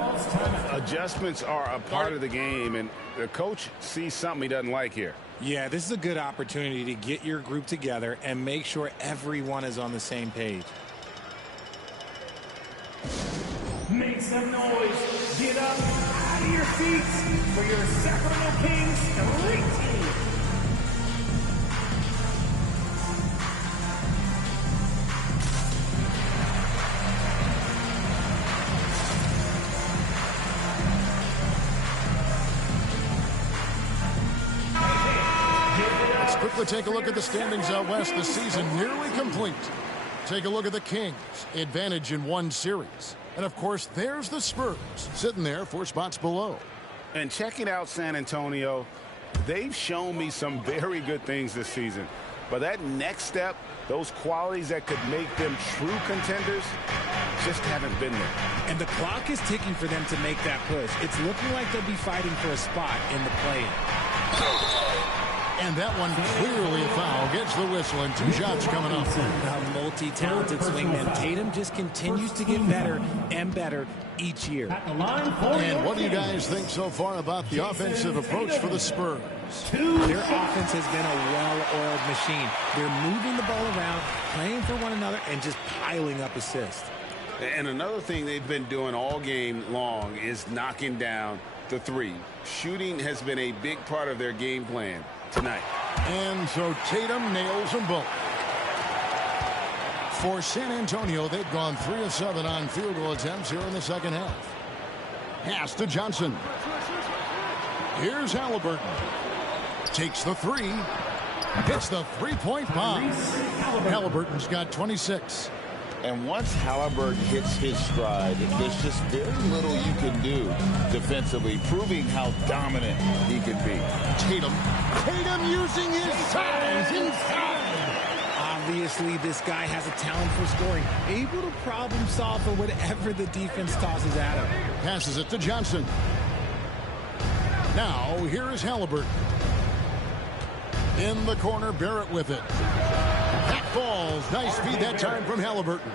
Adjustments are a part of the game, and the coach sees something he doesn't like here. Yeah, this is a good opportunity to get your group together and make sure everyone is on the same page. Make some noise. Get up out of your seats for your Sacramento Kings Street Team. Let's quickly take a look at the standings out west. The season nearly complete. Take a look at the Kings. Advantage in 1 series. And, of course, there's the Spurs sitting there 4 spots below. And checking out San Antonio, they've shown me some very good things this season. But that next step, those qualities that could make them true contenders, just haven't been there. And the clock is ticking for them to make that push. It's looking like they'll be fighting for a spot in the play-in. And that one clearly a foul. Gets the whistle and 2 shots coming up. A multi-talented swingman. Tatum just continues to get better and better each year. And what do you guys think so far about the offensive approach for the Spurs? Their offense has been a well-oiled machine. They're moving the ball around, playing for one another, and just piling up assists. And another thing they've been doing all game long is knocking down the 3. Shooting has been a big part of their game plan tonight. And so Tatum nails them both. For San Antonio, they've gone 3 of 7 on field goal attempts here in the second half. Pass to Johnson. Here's Halliburton. Takes the 3. Hits the 3-point bomb. Halliburton's got 26. And once Halliburton hits his stride, there's just very little you can do defensively, proving how dominant he can be. Tatum using his size inside. Obviously, this guy has a talent for scoring, able to problem solve for whatever the defense tosses at him. Passes it to Johnson. Now, here is Halliburton. In the corner, Barrett with it. That falls. Nice feed that time from Halliburton.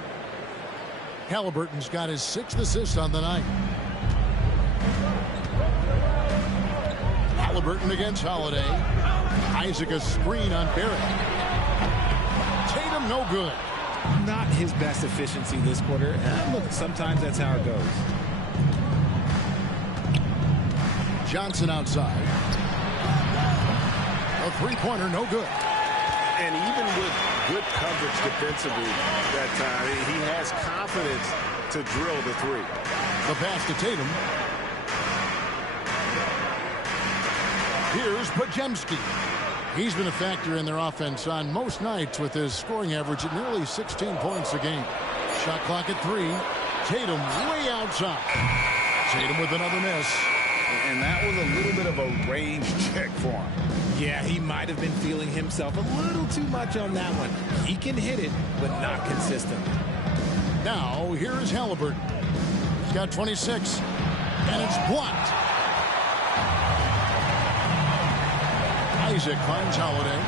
Halliburton's got his 6th assist on the night. Halliburton against Holiday. Isaac a screen on Barrett. Tatum no good. Not his best efficiency this quarter. And look, sometimes that's how it goes. Johnson outside. A three-pointer no good. And even with good coverage defensively that time, he has confidence to drill the three. The pass to Tatum. Here's Podziemski. He's been a factor in their offense on most nights with his scoring average at nearly 16 points a game. Shot clock at 3. Tatum way outside. Tatum with another miss. And that was a little bit of a range check for him. Yeah, he might have been feeling himself a little too much on that one. He can hit it, but not consistent. Now, here's Halliburton. He's got 26, and it's blocked. Isaac finds Holiday.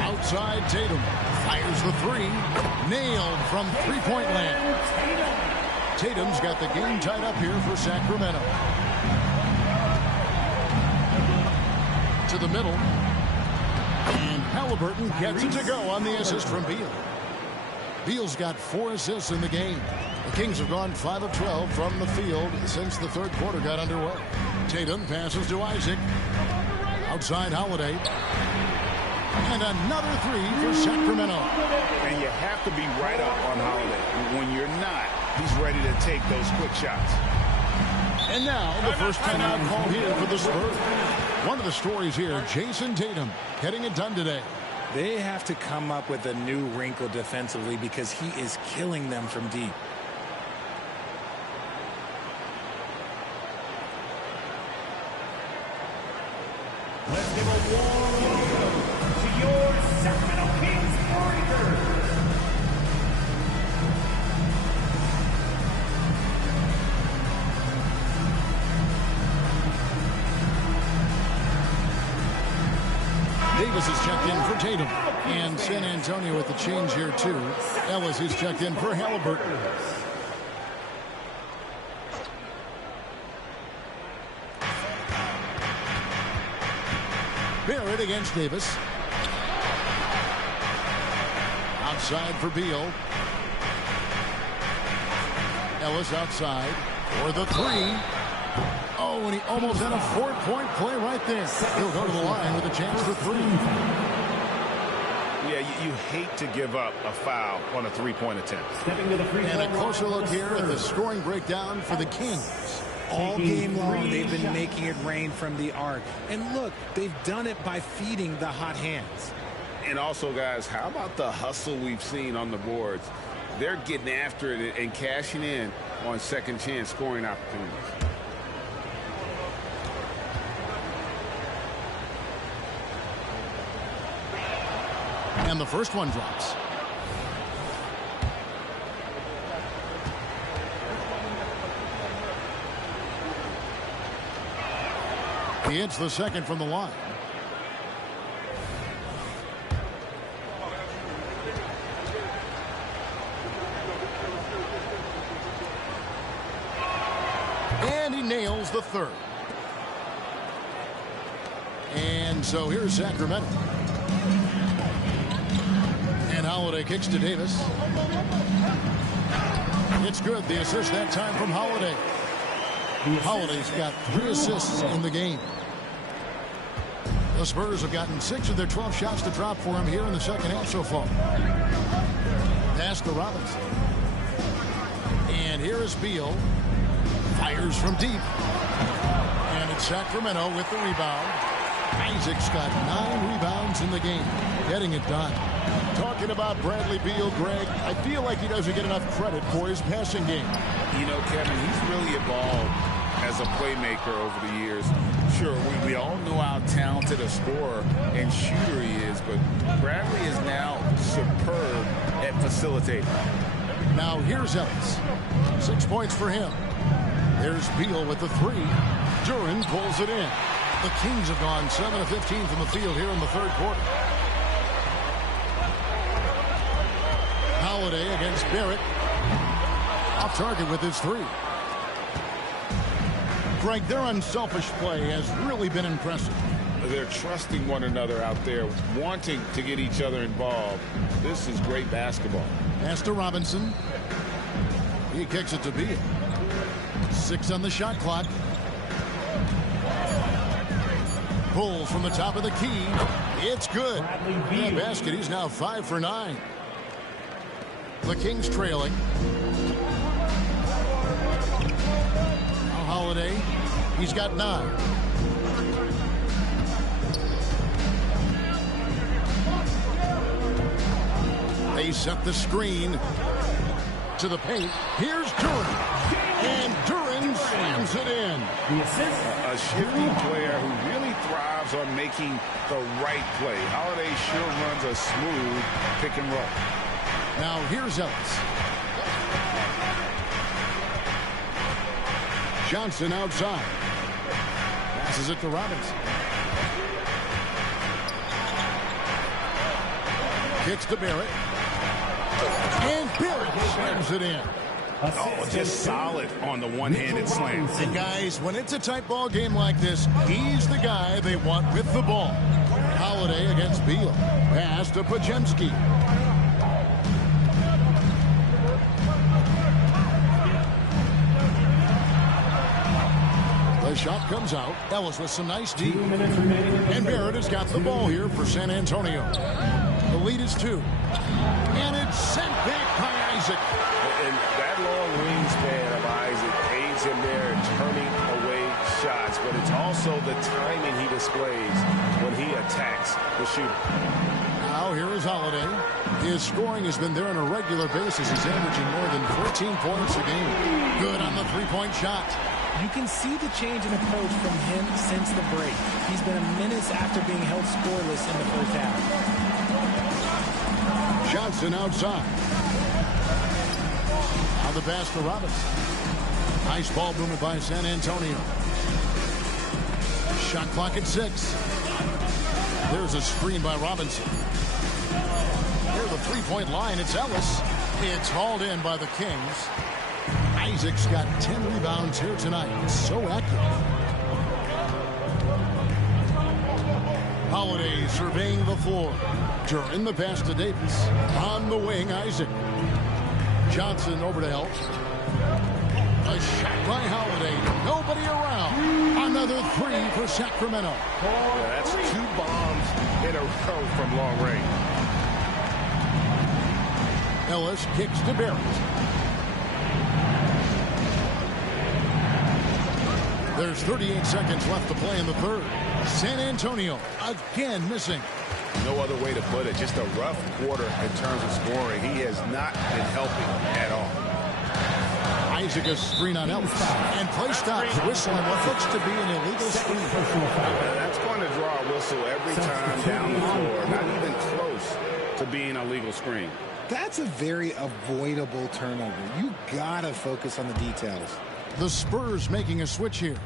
Outside, Tatum fires the 3. Nailed from three-point land. Tatum's got the game tied up here for Sacramento. To the middle. And Halliburton gets it to go on the assist from Beal. Beal's got 4 assists in the game. The Kings have gone 5 of 12 from the field since the third quarter got underway. Tatum passes to Isaac. Outside Holiday. And another 3 for Sacramento. And you have to be right up on Holiday. When you're not, he's ready to take those quick shots. And now the first timeout call here for the Spurs. One of the stories here, Jason Tatum getting it done today. They have to come up with a new wrinkle defensively because he is killing them from deep. Let's give a warm welcome to your Sacramento Kings Breakers. Davis is checked in for Tatum. And San Antonio with the change here, too. Ellis is checked in for Halliburton. Barrett against Davis. Outside for Beal. Ellis outside for the 3. Oh, and he almost had a 4-point play right there. He'll go to the line with a chance for 3. Yeah, you hate to give up a foul on a three-point attempt. And a closer look here at the scoring breakdown for the Kings. All game long, they've been making it rain from the arc. And look, they've done it by feeding the hot hands. And also, guys, how about the hustle we've seen on the boards? They're getting after it and cashing in on second chance scoring opportunities. And the first one drops. He hits the second from the line. And he nails the third. And so here's Sacramento. And Holiday kicks to Davis. It's good. The assist that time from Holiday. Holiday's got 3 assists in the game. The Spurs have gotten 6 of their 12 shots to drop for him here in the second half so far. Pass to Robinson. And here is Beal. Fires from deep. And it's Sacramento with the rebound. Isaac's got 9 rebounds in the game. Getting it done. Talking about Bradley Beal, Greg, I feel like he doesn't get enough credit for his passing game. You know, Kevin, he's really evolved as a playmaker over the years. Sure, we all know how talented a scorer and shooter he is, but Bradley is now superb at facilitating. Now here's Ellis. 6 points for him. There's Beal with the 3. Duran pulls it in. The Kings have gone 7 of 15 from the field here in the third quarter. Holiday against Barrett. Off target with his three. Greg, their unselfish play has really been impressive. They're trusting one another out there, wanting to get each other involved. This is great basketball. Pass to Robinson. He kicks it to Beal. 6 on the shot clock. Pulls from the top of the key. It's good. That basket, he's now 5 for 9. The Kings trailing. Now Holiday. He's got 9. They set the screen to the paint. Here's Duren. And Duren slams it in. A shifty player who really thrives on making the right play. Holiday sure runs a smooth pick and roll. Now here's Ellis. Johnson outside. Passes it to Robinson. Kicks to Barrett. And Barrett slams it in. Oh, just solid on the one-handed slam. And guys, when it's a tight ball game like this, he's the guy they want with the ball. Holiday against Beal. Pass to Pajemski. The shot comes out. Ellis with some nice D. And Barrett has got the ball here for San Antonio. The lead is 2. And it's sent back by Isaac. And that long wingspan of Isaac aids him there in turning away shots, but it's also the timing he displays when he attacks the shooter. Now here is Holiday. His scoring has been there on a regular basis. He's averaging more than 14 points a game. Good on the three-point shot. You can see the change in approach from him since the break. He's been a menace after being held scoreless in the first half. Johnson outside. Now the pass to Robinson. Nice ball movement by San Antonio. Shot clock at 6. There's a screen by Robinson. Near the three-point line, it's Ellis. It's hauled in by the Kings. Isaac's got 10 rebounds here tonight. So accurate. Holiday surveying the floor. During the pass to Davis. On the wing, Isaac. Johnson over to help. A shot by Holiday. Nobody around. Another 3 for Sacramento. Yeah, that's 2 bombs in a row from long range. Ellis kicks to Barrett. There's 38 seconds left to play in the third. San Antonio again missing. No other way to put it. Just a rough quarter in terms of scoring. He has not been helping at all. Isaac a screen on Ellis. And play stops whistling what looks to be an illegal screen. That's going to draw a whistle every time down the floor. Not even close to being a legal screen. That's a very avoidable turnover. You got to focus on the details. The Spurs making a switch here.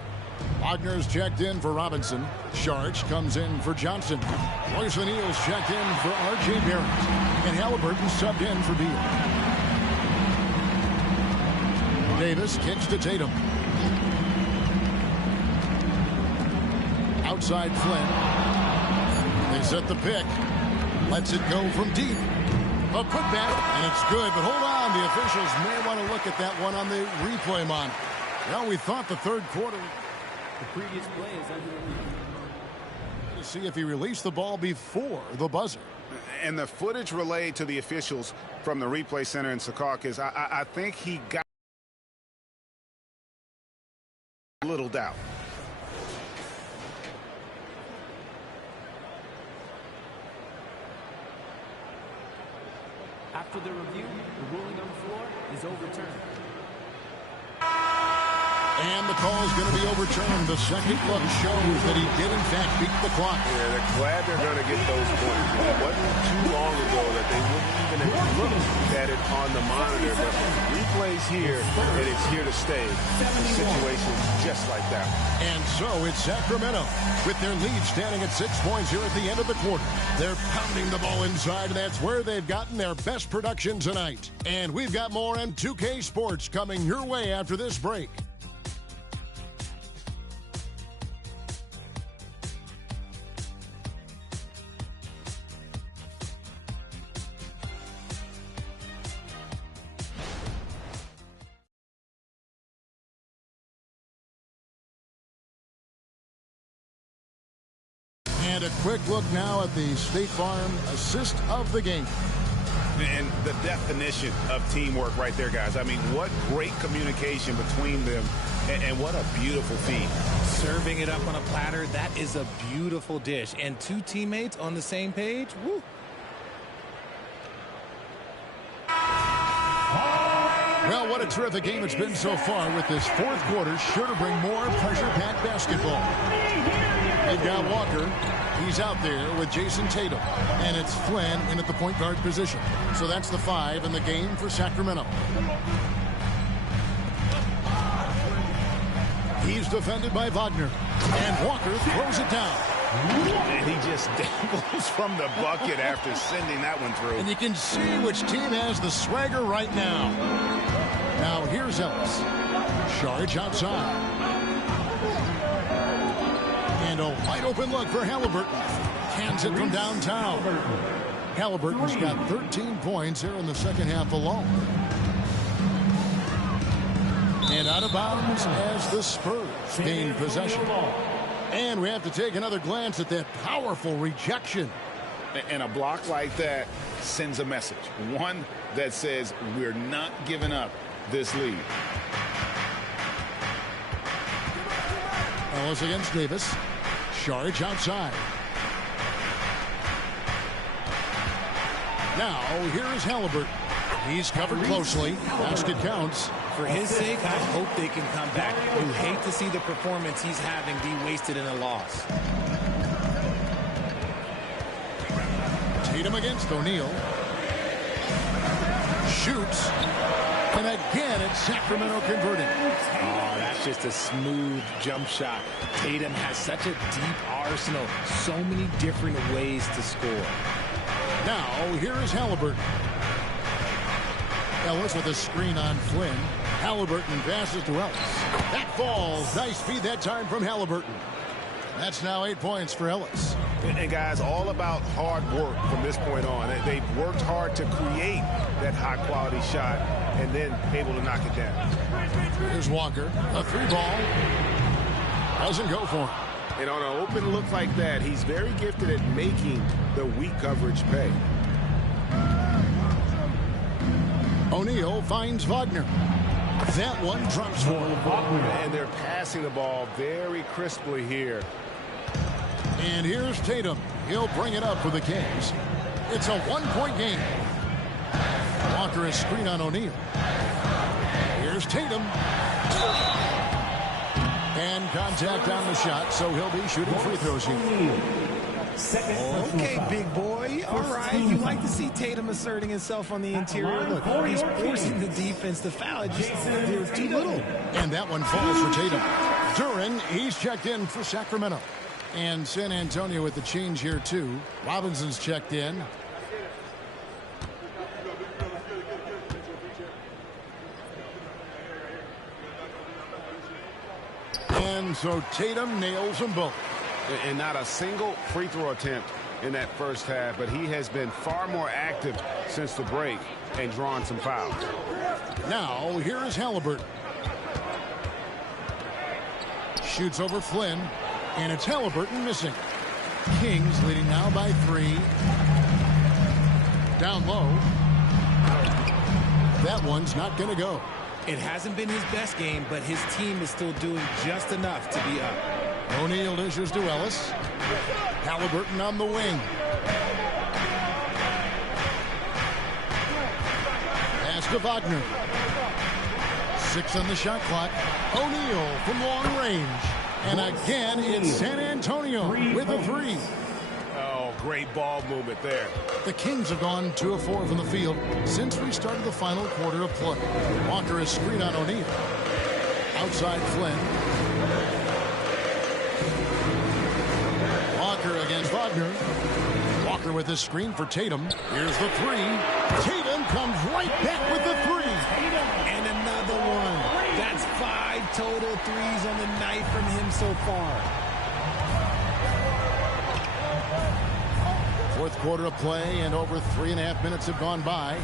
Wagner's checked in for Robinson. Sharch comes in for Johnson. Royce O'Neal's checked in for R.J. Barrett. And Halliburton subbed in for Beal. Davis kicks to Tatum. Outside Flynn. They set the pick. Lets it go from deep. A putback, and it's good. But hold on, the officials may want to look at that one on the replay monitor. Well, we thought the third quarter. The previous play is under to see if he released the ball before the buzzer. And the footage relayed to the officials from the replay center in Secaucus, I think he got a little doubt. After the review, the ruling on the floor is overturned. And the call is going to be overturned. The second look shows that he did, in fact, beat the clock. Yeah, they're glad they're going to get those points. It wasn't too long ago that they wouldn't even have looked at it on the monitor. But replays here, and it's here to stay. Situations just like that. And so it's Sacramento with their lead standing at 6 points here at the end of the quarter. They're pounding the ball inside, and that's where they've gotten their best production tonight. And we've got more M2K Sports coming your way after this break. And a quick look now at the State Farm assist of the game. And the definition of teamwork right there, guys. I mean, what great communication between them, and what a beautiful feed. Serving it up on a platter, that is a beautiful dish. And two teammates on the same page, woo. Well, what a terrific game it's been so far with this fourth quarter. Sure to bring more pressure-packed basketball. They've got Walker. He's out there with Jason Tatum. And it's Flynn in at the point guard position. So that's the 5 in the game for Sacramento. He's defended by Wagner. And Walker throws it down. And he just dangles from the bucket after sending that one through. And you can see which team has the swagger right now. Now here's Ellis. Charge outside. And a wide open look for Halliburton. Hands it from downtown. Halliburton's got 13 points here in the second half alone. And out of bounds as the Spurs gain possession. And we have to take another glance at that powerful rejection. And a block like that sends a message. One that says we're not giving up this lead. Ellis against Davis. Charge outside. Now here's Halliburton. He's covered closely. Basket counts. For his sake, I hope they can come back. You hate to see the performance he's having be wasted in a loss. Tatum against O'Neal. Shoots. And again, it's Sacramento converting. Oh, that's just a smooth jump shot. Tatum has such a deep arsenal. So many different ways to score. Now, here is Halliburton. Ellis with a screen on Flynn. Halliburton passes to Ellis. That falls. Nice feed that time from Halliburton. That's now 8 points for Ellis. And guys, all about hard work from this point on. They've worked hard to create that high-quality shot and then able to knock it down. Here's Walker. A 3-ball. Doesn't go for him. And on an open look like that, he's very gifted at making the weak coverage pay. O'Neal finds Wagner. That one drops for him. And they're passing the ball very crisply here. And here's Tatum. He'll bring it up for the Kings. It's a 1-point game. Walker is screen on O'Neal. Here's Tatum. And contact on the shot, so he'll be shooting free throws here. Okay, big boy. All right. You like to see Tatum asserting himself on the interior. Look, he's forcing the defense to foul. It just there's too little. And that one falls for Tatum. Duran, he's checked in for Sacramento. And San Antonio with the change here, too. Robinson's checked in. And so Tatum nails them both. And not a single free throw attempt in that first half, but he has been far more active since the break and drawn some fouls. Now, here is Halliburton. Shoots over Flynn, and it's Halliburton missing. Kings leading now by 3. Down low. That one's not going to go. It hasn't been his best game, but his team is still doing just enough to be up. O'Neal dishes to Ellis. Halliburton on the wing. Pass to Wagner. 6 on the shot clock. O'Neal from long range. And again, it's San Antonio with a 3. Oh, great ball movement there. The Kings have gone 2 of 4 from the field since we started the final quarter of play. Walker is screen on O'Neal. Outside Flynn. Walker against Wagner. Walker with his screen for Tatum. Here's the 3. Tatum comes right back with the 3. And another one. That's 5 total threes on the night from him so far. Fourth quarter of play, and over 3.5 minutes have gone by.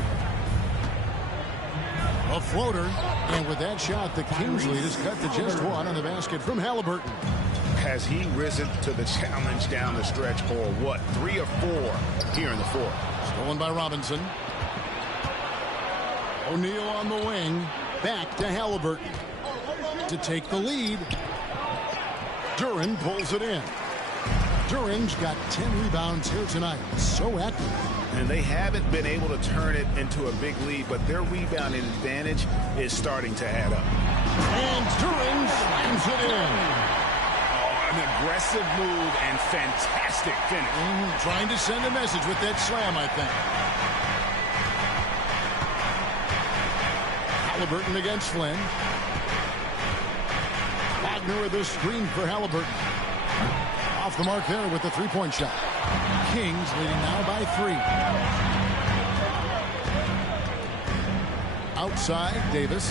A floater, and with that shot, the Kings lead is cut to just 1 on the basket from Halliburton. Has he risen to the challenge down the stretch, or what? 3 of 4 here in the fourth. Stolen by Robinson. O'Neal on the wing. Back to Halliburton to take the lead. Duren pulls it in. Duren's got 10 rebounds here tonight. So active. And they haven't been able to turn it into a big lead, but their rebounding advantage is starting to add up. And Duren slams it in. Oh, an aggressive move and fantastic finish. Trying to send a message with that slam, I think. Halliburton against Flynn. Wagner with a screen for Halliburton. Off the mark there with the three-point shot. Kings leading now by 3. Outside, Davis.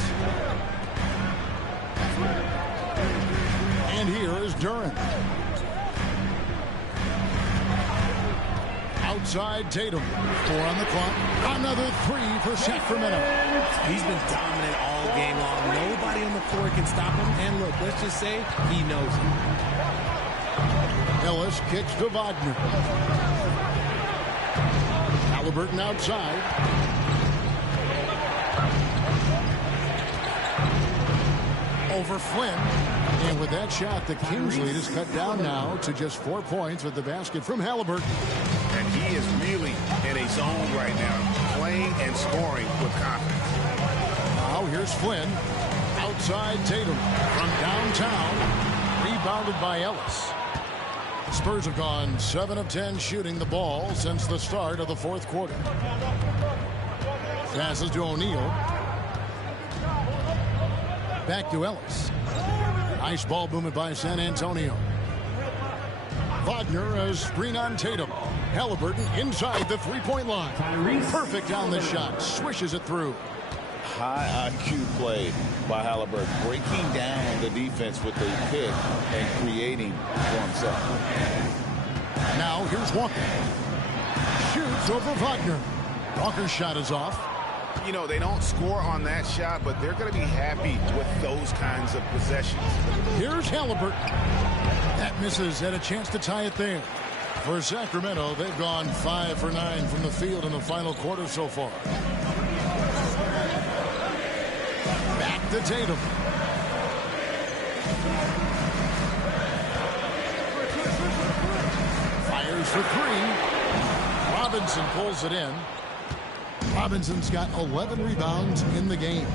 And here is Duren. Outside, Tatum. 4 on the clock. Another 3 for Sacramento. He's been dominant all game long. Nobody on the floor can stop him. And look, let's just say he knows it. Ellis kicks to Wagner. Halliburton outside. Over Flynn. And with that shot, the Kings lead is cut down now to just 4 points with the basket from Halliburton. And he is really in a zone right now, playing and scoring with confidence. Now here's Flynn. Outside Tatum from downtown. Rebounded by Ellis. The Spurs have gone 7 of 10 shooting the ball since the start of the fourth quarter. Passes to O'Neal. Back to Ellis. Nice ball movement by San Antonio. Wagner a screen on Tatum. Halliburton inside the three-point line. Perfect on the shot. Swishes it through. High IQ play by Halliburton, breaking down the defense with a pick and creating for himself. Now here's Walker. Shoots over Wagner. Walker's shot is off. You know, they don't score on that shot, but they're going to be happy with those kinds of possessions. Here's Halliburton. That misses. Had a chance to tie it there. For Sacramento, they've gone 5 for 9 from the field in the final quarter so far. Back to Tatum. Fires for 3. Robinson pulls it in. Robinson's got 11 rebounds in the game.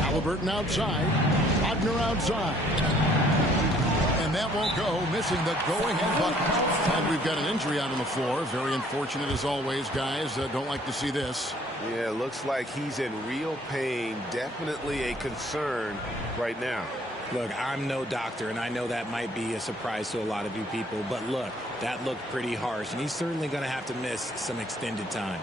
Halliburton outside. Wagner outside. And that won't go, missing the go-ahead button. And we've got an injury out on the floor. Very unfortunate as always, guys. Don't like to see this. Yeah, looks like he's in real pain. Definitely a concern right now. Look, I'm no doctor, and I know that might be a surprise to a lot of you people, but look, that looked pretty harsh, and he's certainly going to have to miss some extended time.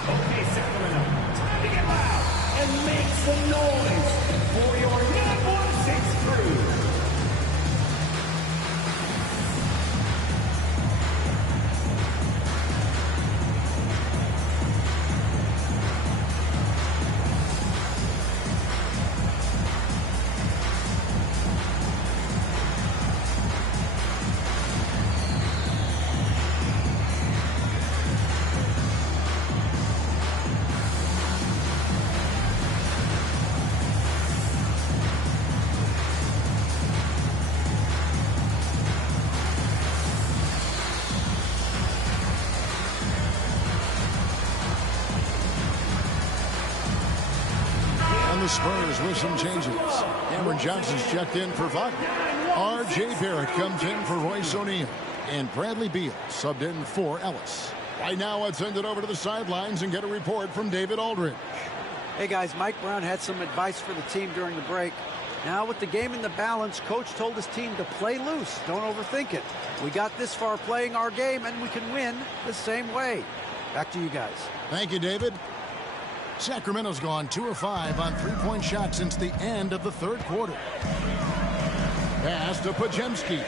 Okay, Sacramento, time to get loud and make some noise for your 916 crew. Spurs with some changes. Cameron Johnson's checked in for Vaughn. R.J. Barrett comes in for Royce O'Neal. And Bradley Beal subbed in for Ellis. Right now, let's send it over to the sidelines and get a report from David Aldridge. Hey, guys, Mike Brown had some advice for the team during the break. Now, with the game in the balance, Coach told his team to play loose. Don't overthink it. We got this far playing our game, and we can win the same way. Back to you guys. Thank you, David. Sacramento's gone 2 of 5 on three-point shots since the end of the third quarter. Pass to Podziemski.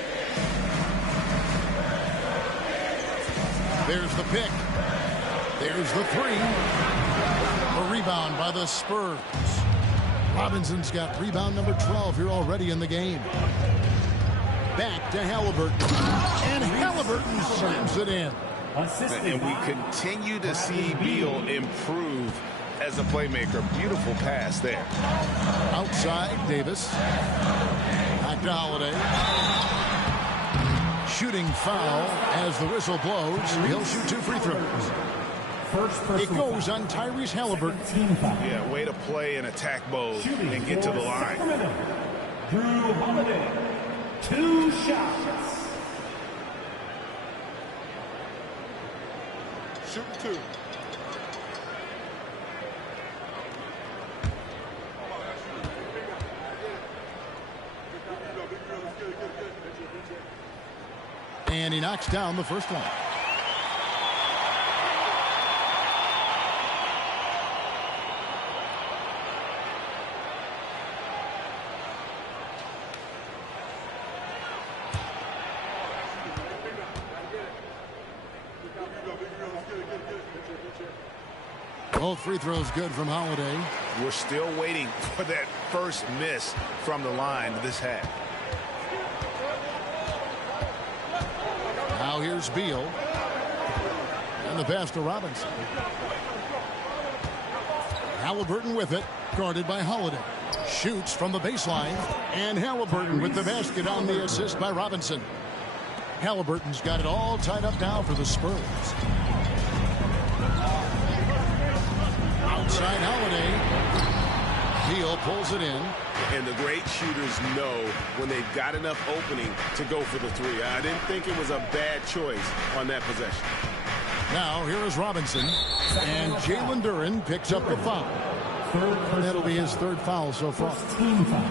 There's the pick. There's the three. A rebound by the Spurs. Robinson's got rebound number 12 here already in the game. Back to Halliburton. And Halliburton slams it in. And we continue to see Beal improve as a playmaker. Beautiful pass there. Outside, Davis. Back to Holiday. Shooting foul as the whistle blows. He'll shoot 2 free throws. It goes on Tyrese Halliburton. Yeah, way to play in attack mode and get to the line. Drew Holiday, 2 shots. Shoot 2. And he knocks down the first one. Both free throws good from Holiday. We're still waiting for that first miss from the line this half. Now here's Beal. And the pass to Robinson. Halliburton with it, guarded by Holiday. Shoots from the baseline, and Halliburton with the basket on the assist by Robinson. Halliburton's got it all tied up now for the Spurs. Outside Holiday. Beal pulls it in. And the great shooters know when they've got enough opening to go for the three. I didn't think it was a bad choice on that possession. Now here is Robinson. And Jalen Duren picks up the foul. That'll be his third foul so far. Team foul.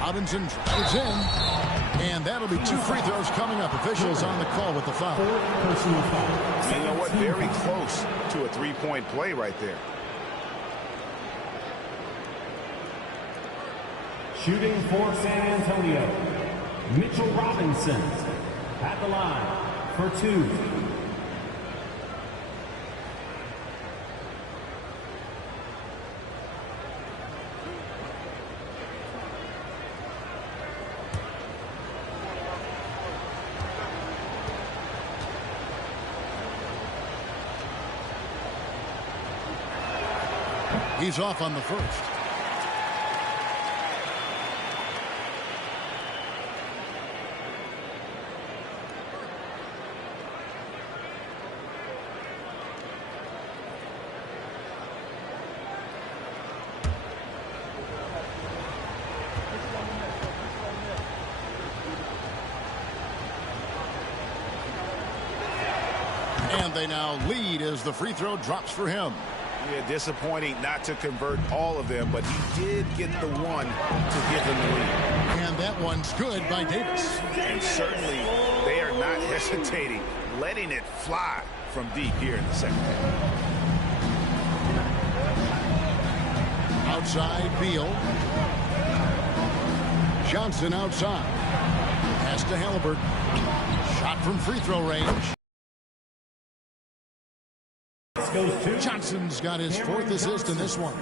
Robinson drives in, and that'll be 2 free throws coming up. Officials on the call with the foul. You know what? Very close to a three-point play right there. Shooting for San Antonio, Mitchell Robinson at the line for 2. He's off on the first. And they now lead as the free throw drops for him. Yeah, disappointing not to convert all of them, but he did get the one to give him the lead. And that one's good by Davis. And certainly they are not hesitating, letting it fly from deep here in the second half. Outside, Beal. Johnson outside. Pass to Halliburton. Shot from free throw range. Johnson's got his 4th assist in this one.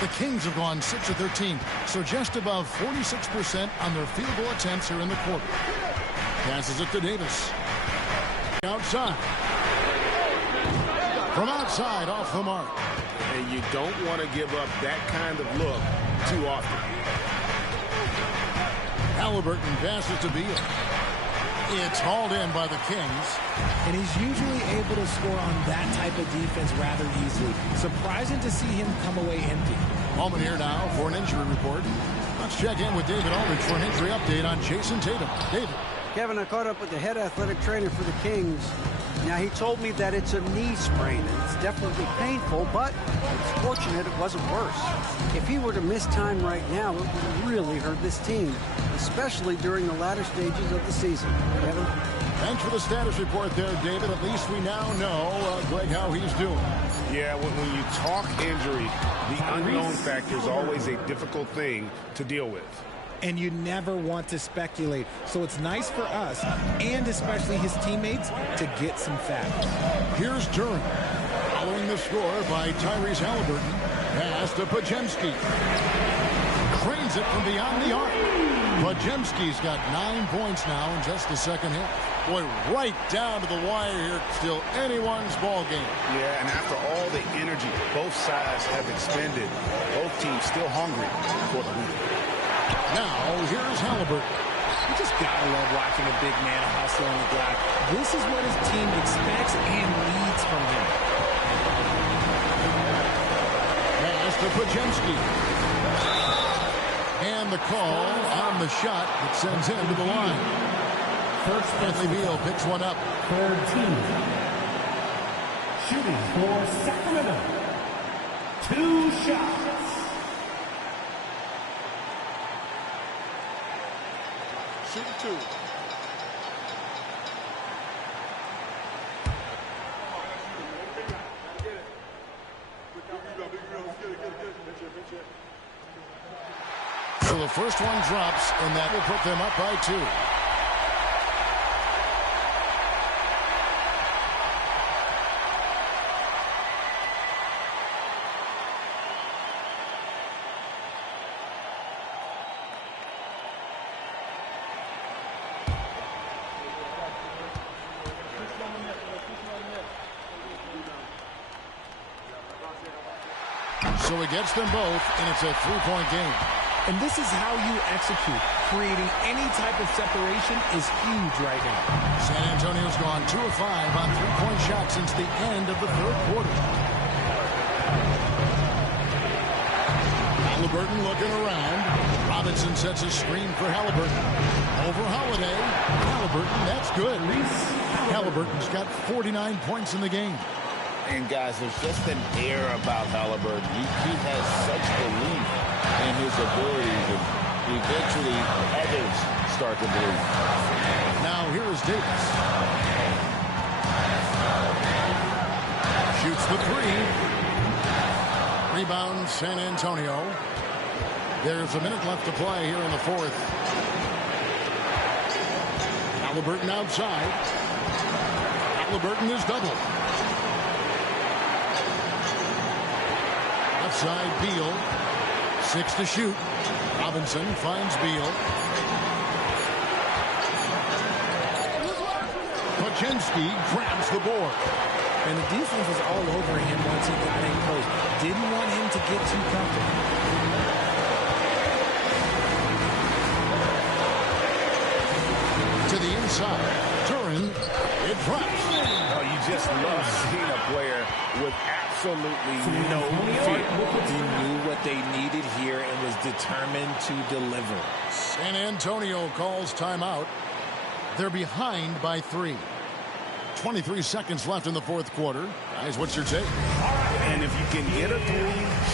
The Kings have gone 6 of 13, so just above 46% on their field goal attempts here in the quarter. Passes it to Davis. Outside. From outside, off the mark. And you don't want to give up that kind of look too often. Halliburton passes to Beal. It's hauled in by the Kings. And he's usually able to score on that type of defense rather easily. Surprising to see him come away empty. Moment here now for an injury report. Let's check in with David Aldridge for an injury update on Jason Tatum. David. Kevin, I caught up with the head athletic trainer for the Kings. Now, he told me that it's a knee sprain, and it's definitely painful, but it's fortunate it wasn't worse. If he were to miss time right now, it would really hurt this team, especially during the latter stages of the season. Kevin? Thanks for the status report there, David. At least we now know, Greg, how he's doing. Yeah, when you talk injury, the unknown factor is always a difficult thing to deal with. And you never want to speculate. So it's nice for us, and especially his teammates, to get some facts. Here's Duran. Following the score by Tyrese Halliburton. Pass to Podziemski. Cranes it from beyond the arc. Podziemski's got 9 points now in just the second half. Boy, right down to the wire here. Still anyone's ball game. Yeah, and after all the energy both sides have expended, both teams still hungry for the win. Now, here's Halliburton. You just gotta love watching a big man hustle on the glass. This is what his team expects and needs from him. Pass to Podziemski. And the call on the shot that sends him to the line. Bradley Beal picks one up. Third team. Shooting for Sacramento. 2 shots. Shooting 2. So the first one drops, and that will put them up by 2. So he gets them both, and it's a 3-point game. And this is how you execute. Creating any type of separation is huge right now. San Antonio's gone 2 of 5 on 3-point shots since the end of the third quarter. Halliburton looking around. Robinson sets a screen for Halliburton. Over Holiday. Halliburton, that's good. Halliburton's got 49 points in the game. And, guys, there's just an air about Halliburton. He has such belief in his abilities, and eventually others start to believe. Now here is Davis. Shoots the 3. Rebound San Antonio. There's a minute left to play here in the fourth. Halliburton outside. Halliburton is doubled. Outside Beal. 6 to shoot. Robinson finds Beal. Podziemski grabs the board. And the defense was all over him once he got in close. Didn't want him to get too comfortable. To the inside. Duran, it drops. Oh, you just love seeing a player with absolutely no fear. He knew what they needed here and was determined to deliver. San Antonio calls timeout. They're behind by 3. 23 seconds left in the fourth quarter. Guys, what's your take? And if you can get a 3,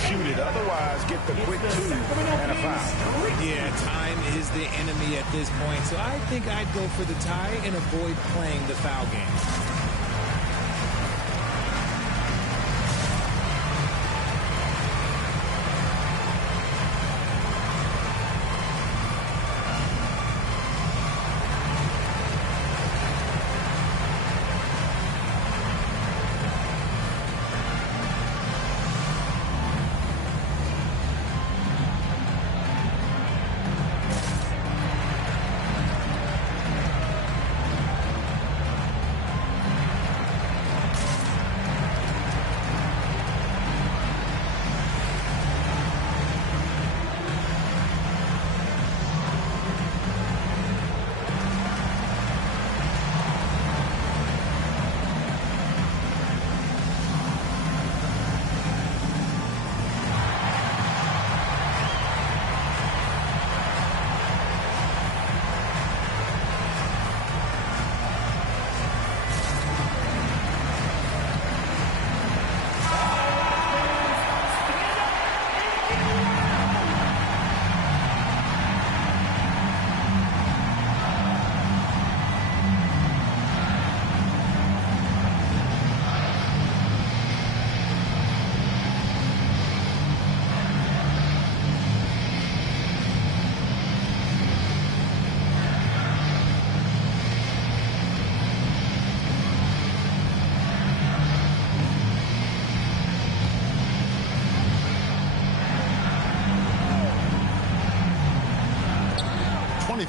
shoot it. Otherwise, get the quick 2 and a foul. Yeah, time is the enemy at this point. So I think I'd go for the tie and avoid playing the foul game.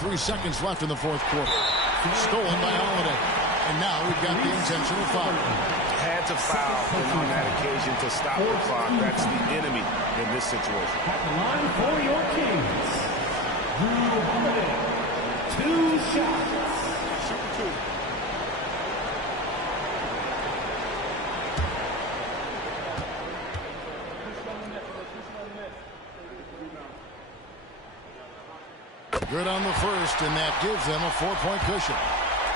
23 seconds left in the fourth quarter. Stolen by Holiday. And now we've got the intentional foul. Had to foul on that occasion to stop the clock. That's the enemy in this situation. At the line for your Kings, Drew Holiday. 2 shots. Super 2. Good on the first, and that gives them a 4-point cushion.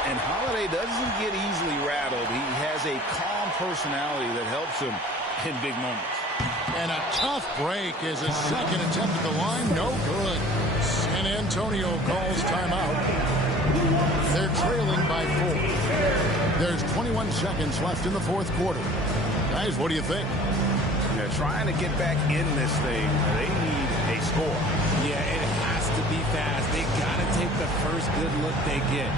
And Holiday doesn't get easily rattled. He has a calm personality that helps him in big moments. And a tough break as his second attempt at the line, no good. San Antonio calls timeout. They're trailing by 4. There's 21 seconds left in the fourth quarter. Guys, what do you think? They're trying to get back in this thing. They need a score. Yeah, it has to be fast. They got to take the first good look they get.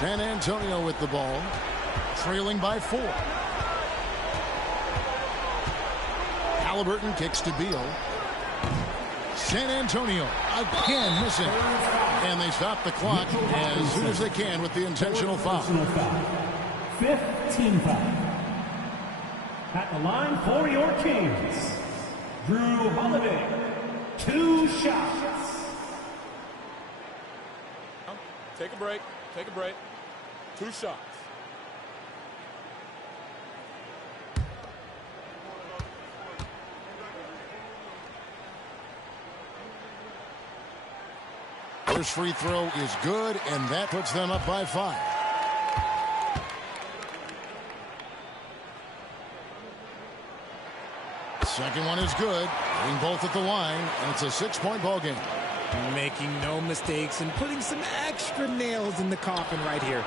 San Antonio with the ball, trailing by 4. Halliburton kicks to Beal. San Antonio again missing. And they stop the clock as soon as they can with the intentional foul. 5th team foul. At the line for your Kings, Drew Holiday. 2 shots. Take a break. Take a break. 2 shots. First free throw is good, and that puts them up by 5. Second one is good. Hitting both at the line, and it's a 6-point ball game. Making no mistakes and putting some extra nails in the coffin right here.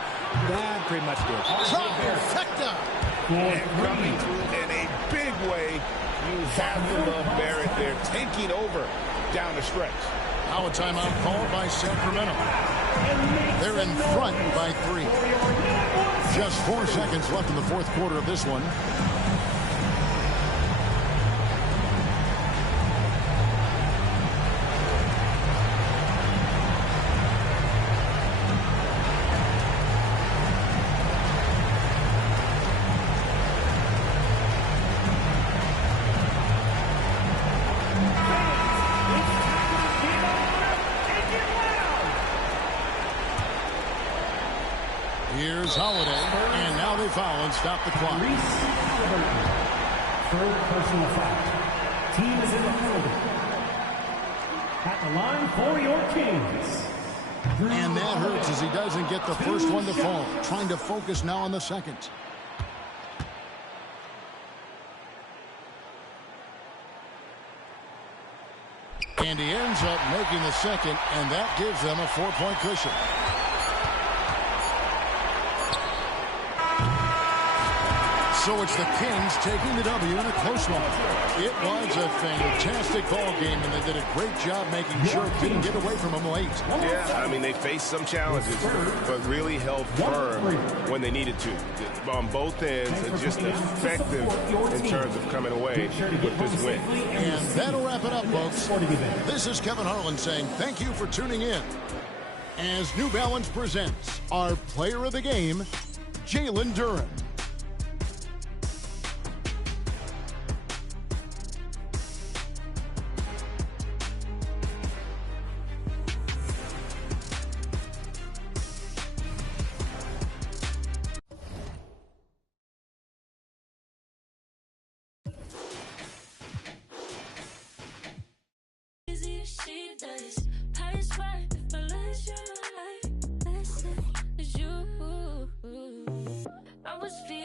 That pretty much did. Trifecta. And coming through in a big way, you have to love Barrett there, taking over down the stretch. Now a timeout called by Sacramento. They're in front by 3. Just 4 seconds left in the fourth quarter of this one. Here's Holiday, and now they foul and stop the clock. Third personal foul. Team is in the penalty. At the line for your Kings. And that hurts as he doesn't get the first one to fall. Trying to focus now on the second. And he ends up making the second, and that gives them a 4-point cushion. So it's the Kings taking the W in a close one. It was a fantastic ball game, and they did a great job making sure it didn't get away from them late. Yeah, I mean, they faced some challenges, but really held firm when they needed to. On both ends, and just effective in terms of coming away with this win. And that'll wrap it up, folks. This is Kevin Harlan saying thank you for tuning in as New Balance presents our player of the game, Jalen Duren. I was feeling